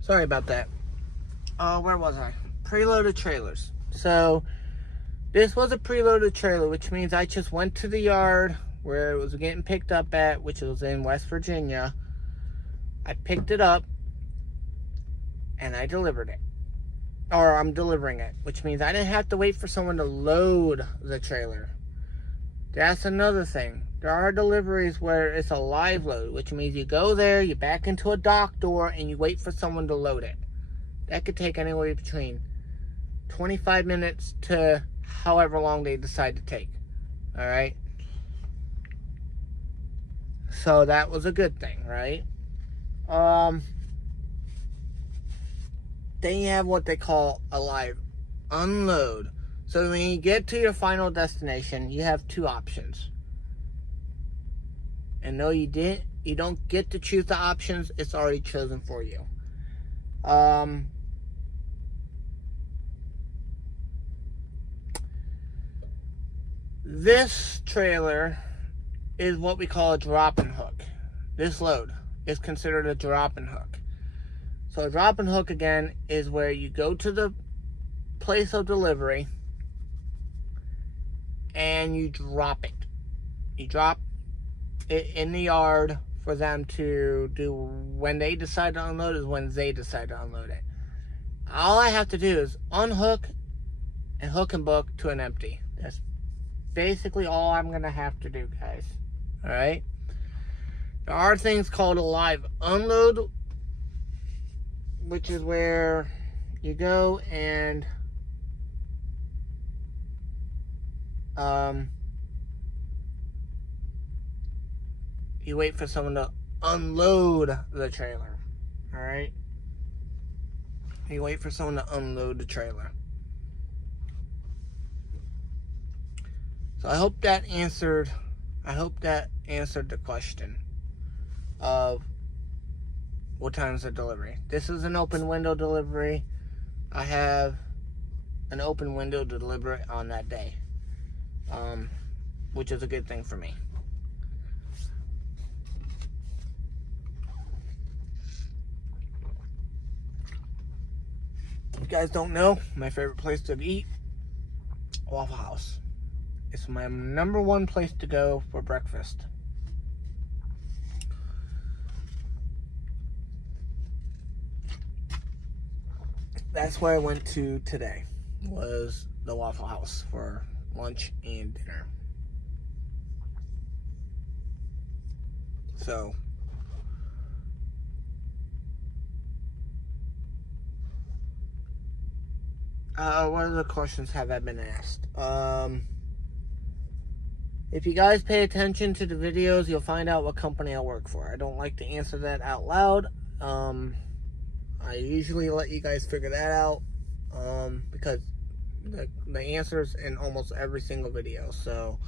Sorry about that. Where was I? Preloaded trailers. So this was a preloaded trailer, which means I just went to the yard where it was getting picked up at, which was in West Virginia. I picked it up and I delivered it. Or I'm delivering it, which means I didn't have to wait for someone to load the trailer. That's another thing. There are deliveries where it's a live load, which means you go there, you back into a dock door, and you wait for someone to load it. That could take anywhere between 25 minutes to however long they decide to take. Alright? So that was a good thing, right? Then you have what they call a live unload. So when you get to your final destination, you have two options. And no, you don't get to choose the options. It's already chosen for you. This trailer is what we call a drop-in hook. This load is considered a drop-in hook. So a drop-in hook, again, is where you go to the place of delivery and you drop it. You drop it in the yard for them to do. When they decide to unload is when they decide to unload it. All I have to do is unhook and hook and book to an empty. That's basically all I'm going to have to do, guys. Alright? There are things called a live unload, which is where you go and you wait for someone to unload the trailer. Alright? You wait for someone to unload the trailer. So I hope that answered the question of what time is the delivery. This is an open window delivery. I have an open window to deliver it on that day, which is a good thing for me. If you guys don't know, my favorite place to eat, Waffle House. It's my number one place to go for breakfast. That's where I went to today, was the Waffle House for lunch and dinner. So, what other questions have I been asked? If you guys pay attention to the videos, you'll find out what company I work for. I don't like to answer that out loud. I usually let you guys figure that out, because the answer's in almost every single video. So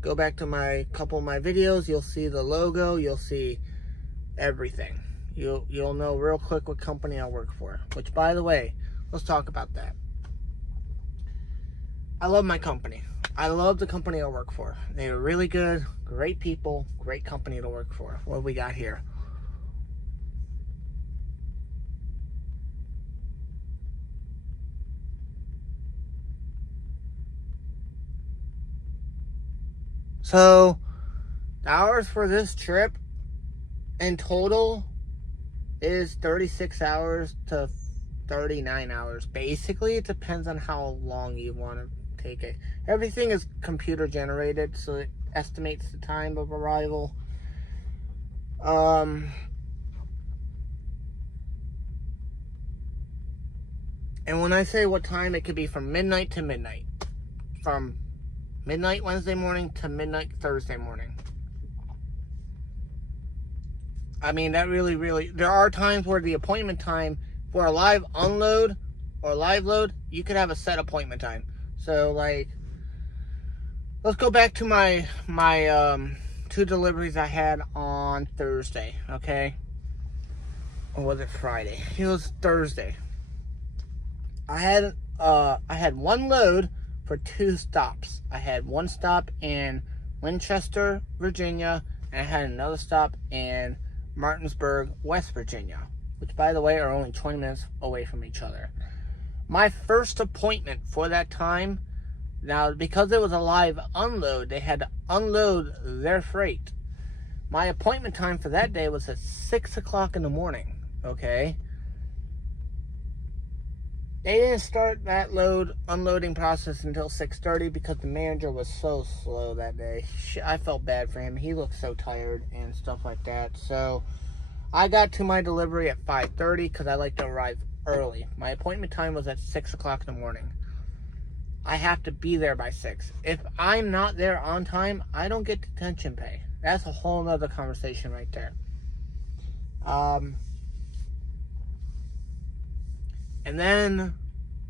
go back to my couple of my videos. You'll see the logo. You'll see everything. You'll know real quick what company I work for. Which, by the way, let's talk about that. I love my company. I love the company I work for. They are really good, great people, great company to work for. What we got here? So, the hours for this trip in total is 36 hours to 39 hours. Basically, it depends on how long you want to take it. Everything is computer generated, so it estimates the time of arrival. And when I say what time, it could be from midnight to midnight. From midnight Wednesday morning to midnight Thursday morning. I mean, that really, there are times where the appointment time for a live unload or live load, you could have a set appointment time. So, like, let's go back to my 2 deliveries I had on Thursday, okay? Or was it Friday? It was Thursday. I had one load for 2 stops. I had one stop in Winchester, Virginia, and I had another stop in Martinsburg, West Virginia, which, by the way, are only 20 minutes away from each other. My first appointment for that time, now because it was a live unload, they had to unload their freight. My appointment time for that day was at 6 o'clock in the morning, okay? They didn't start that unloading process until 6:30 because the manager was so slow that day. I felt bad for him. He looked so tired and stuff like that. So I got to my delivery at 5:30 because I like to arrive early. My appointment time was at 6 o'clock in the morning. I have to be there by 6. If I'm not there on time, I don't get detention pay. That's a whole nother conversation right there. And then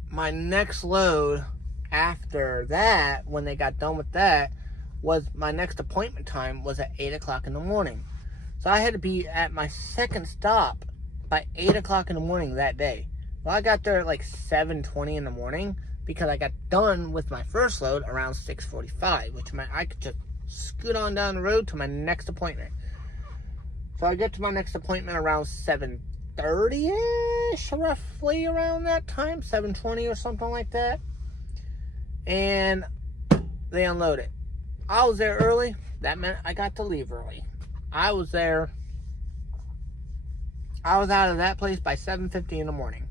my next load after that, when they got done with that, was my next appointment time was at 8 o'clock in the morning. So I had to be at my second stop by 8 o'clock in the morning that day. Well, I got there at like 7:20 in the morning because I got done with my first load around 6:45, which I could just scoot on down the road to my next appointment. So I get to my next appointment around 7:30-ish, roughly around that time, 7:20 or something like that. And they unload it. I was there early. That meant I got to leave early. I was out of that place by 7:50 in the morning.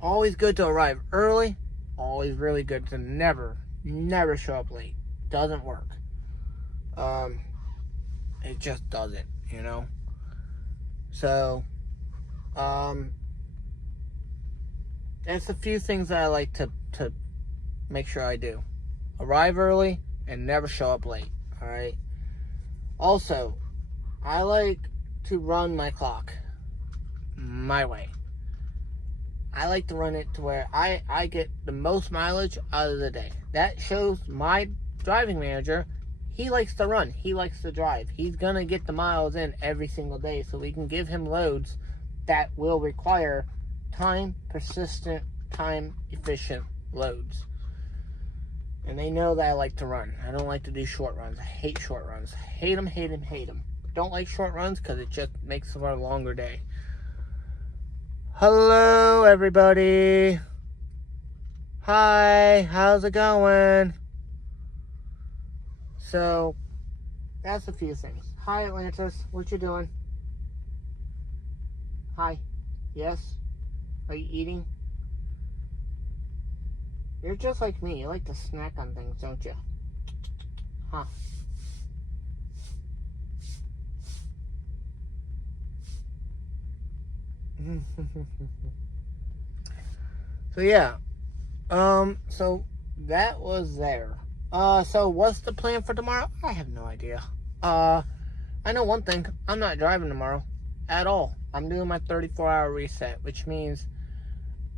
Always good to arrive early. Always really good to never show up late. Doesn't work. It just doesn't, you know? So, that's a few things that I like to make sure I do. Arrive early and never show up late, alright? Also, I like to run my clock my way. I like to run it to where I get the most mileage out of the day. That shows my driving manager, he likes to run. He likes to drive. He's going to get the miles in every single day so we can give him loads that will require time persistent, time efficient loads. And they know that I like to run. I don't like to do short runs. I hate short runs. Hate them, hate them, hate them. Don't like short runs because it just makes for a longer day. Hello, everybody. Hi, how's it going? So, that's a few things. Hi, Atlantis. What you doing? Hi. Yes? Are you eating? You're just like me. You like to snack on things, don't you? Huh. So yeah. So that was there. So what's the plan for tomorrow? I have no idea. I know one thing. I'm not driving tomorrow at all. I'm doing my 34-hour reset, which means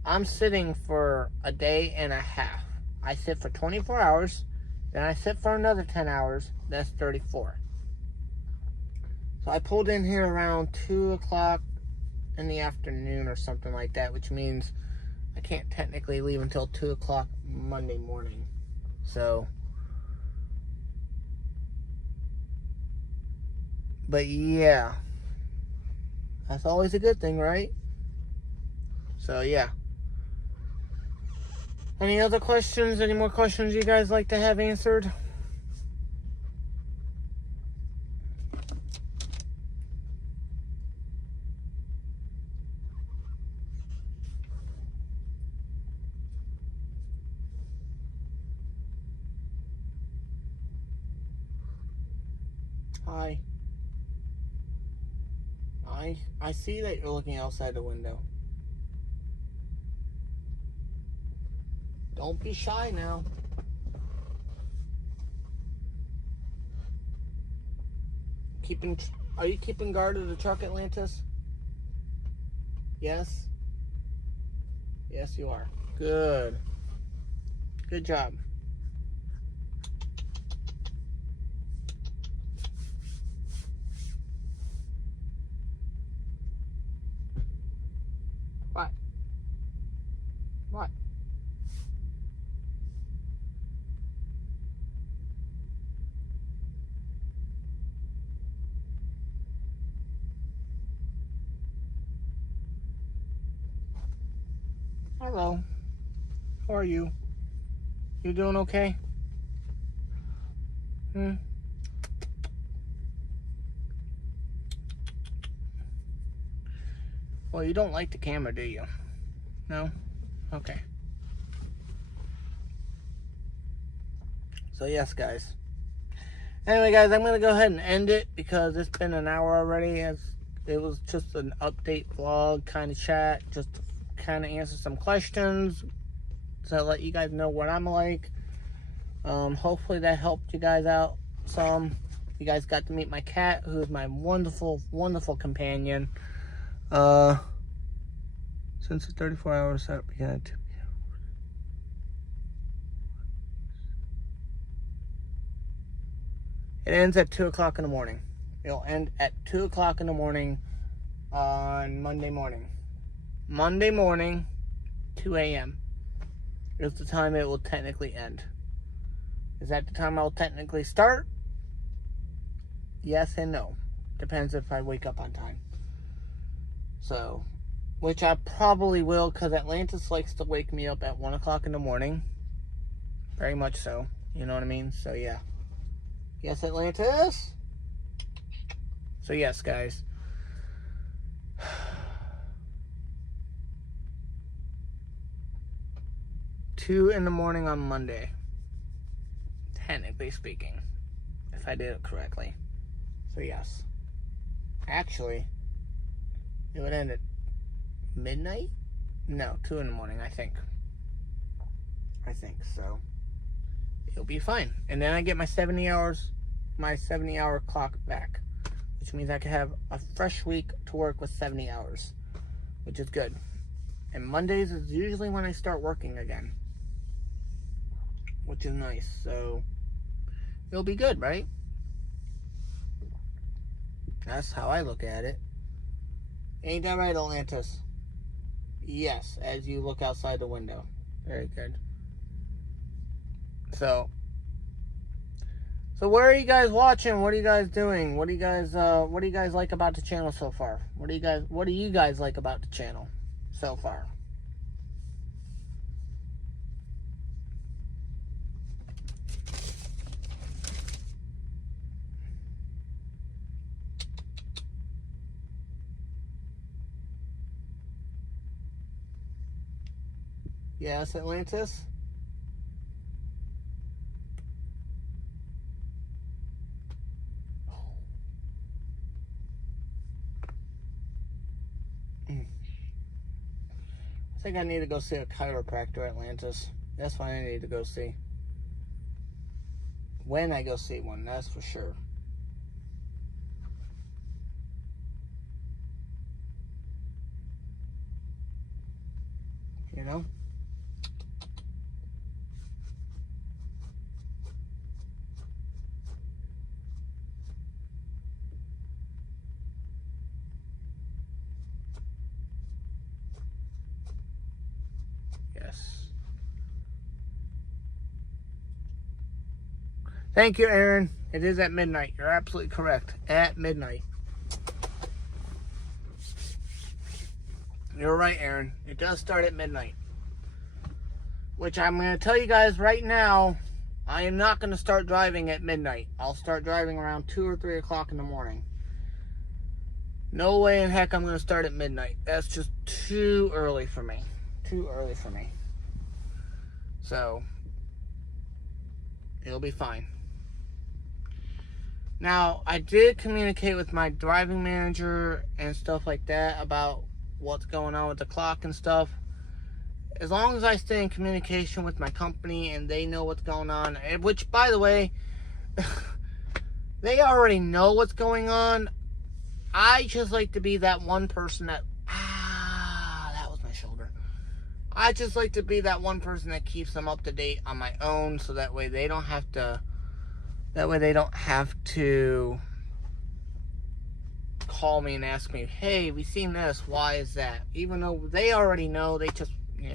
I'm sitting for a day and a half. I sit for 24 hours, then I sit for another 10 hours. That's 34. So I pulled in here around 2 o'clock in the afternoon or something like that, which means I can't technically leave until 2 o'clock Monday morning. So, but yeah, that's always a good thing, right? So yeah. Any other questions? Any more questions you guys like to have answered? Hi. I see that you're looking outside the window. Don't be shy now. Are you keeping guard of the truck, Atlantis? Yes? Yes, you are. Good. Good job. What? What? Hello. How are you? You doing okay? Well, you don't like the camera, do you? No? Okay. So yes, guys. Anyway, guys, I'm going to go ahead and end it because it's been an hour already. It was just an update vlog kind of chat, just to kind of answer some questions to let you guys know what I'm like. Hopefully that helped you guys out some. You guys got to meet my cat, who is my wonderful, wonderful companion. Since the 34 hours that began at 2 p.m. It ends at 2 o'clock in the morning. It'll end at 2 o'clock in the morning on Monday morning. Monday morning, 2 a.m. is the time it will technically end. Is that the time I'll technically start? Yes and no. Depends if I wake up on time. So, which I probably will, because Atlantis likes to wake me up at 1 o'clock in the morning. Very much so. You know what I mean? So, yeah. Yes, Atlantis? So, yes, guys. 2 in the morning on Monday. Technically speaking. If I did it correctly. So, yes. Actually, it would end at midnight? No, 2 in the morning, I think. So. It'll be fine. And then I get my 70 hours, my 70-hour clock back. Which means I can have a fresh week to work with 70 hours. Which is good. And Mondays is usually when I start working again, which is nice. So it'll be good, right? That's how I look at it. Ain't that right, Atlantis? Yes, as you look outside the window. Very good. So where are you guys watching? What are you guys doing? What do you guys like about the channel so far? What do you guys like about the channel so far? Yes, Atlantis? I think I need to go see a chiropractor, Atlantis. That's what I need to go see. When I go see one, that's for sure. You know? Yes. Thank you, Aaron. It is at midnight. You're absolutely correct. At midnight. You're right, Aaron. It does start at midnight. Which I'm going to tell you guys right now, I am not going to start driving at midnight. I'll start driving around 2 or 3 o'clock in the morning. No way in heck I'm going to start at midnight. That's just too early for me. Too early for me. So, it'll be fine. Now, I did communicate with my driving manager and stuff like that about what's going on with the clock and stuff. As long as I stay in communication with my company and they know what's going on, which, by the way, they already know what's going on. I just like to be that one person that, that was my shoulder. I just like to be that one person that keeps them up to date on my own, so that way they don't have to call me and ask me, hey, we seen this, why is that? Even though they already know, they just,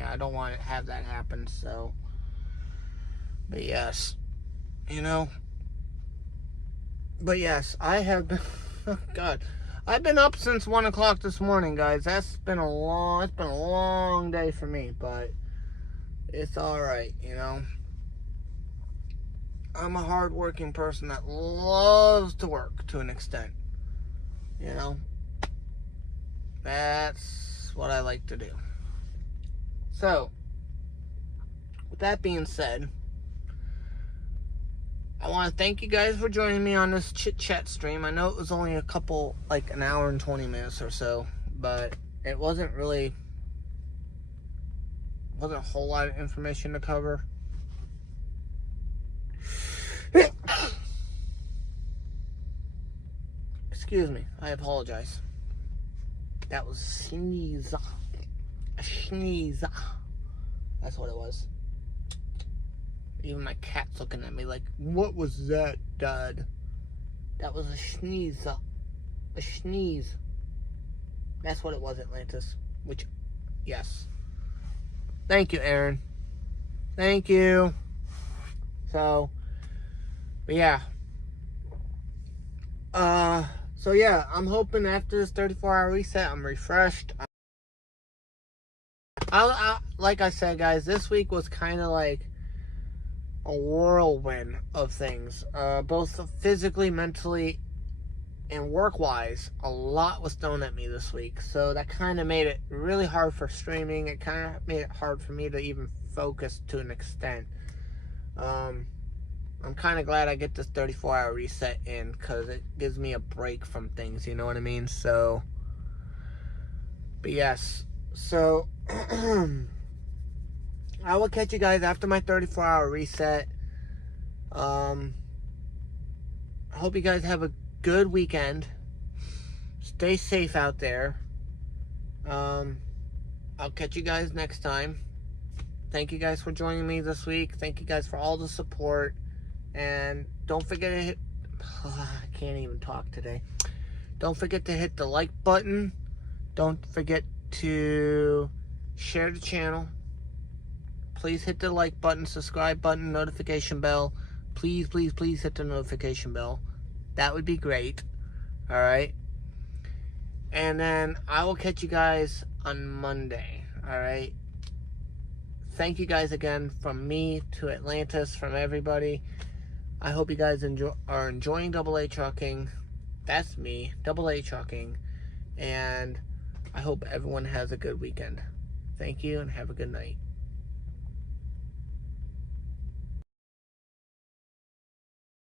I don't want to have that happen, so. But yes, But yes, I have been, oh God, I've been up since 1 o'clock this morning, guys. It's been a long day for me, but it's alright, I'm a hard-working person that loves to work to an extent. That's what I like to do. So, with that being said, I want to thank you guys for joining me on this chit-chat stream. I know it was only an hour and 20 minutes or so, but it wasn't a whole lot of information to cover. Excuse me, I apologize. That was a sneeze. That's what it was. Even my cat's looking at me like, what was that, Dad? That was a sneeze. A sneeze. That's what it was, Atlantis. Which, yes. Thank you, Aaron. Thank you. So, but yeah. So yeah, I'm hoping after this 34-hour reset, I'm refreshed. Like I said, guys, this week was kind of like a whirlwind of things, both physically, mentally, and work-wise. A lot was thrown at me this week, so that kind of made it really hard for streaming. It kind of made it hard for me to even focus to an extent. I'm kind of glad I get this 34-hour reset in, because it gives me a break from things, you know what I mean? So, but yes, so I will catch you guys after my 34-hour reset. I hope you guys have a good weekend. Stay safe out there. I'll catch you guys next time. Thank you guys for joining me this week. Thank you guys for all the support. And don't forget to hit... I can't even talk today. Don't forget to hit the like button. Don't forget to share the channel. Please hit the like button, subscribe button, notification bell. Please, please, please hit the notification bell. That would be great. Alright? And then I will catch you guys on Monday. Alright? Thank you guys again from me to Atlantis, from everybody. I hope you guys are enjoying Double A Trucking. That's me, Double A Trucking. And I hope everyone has a good weekend. Thank you and have a good night.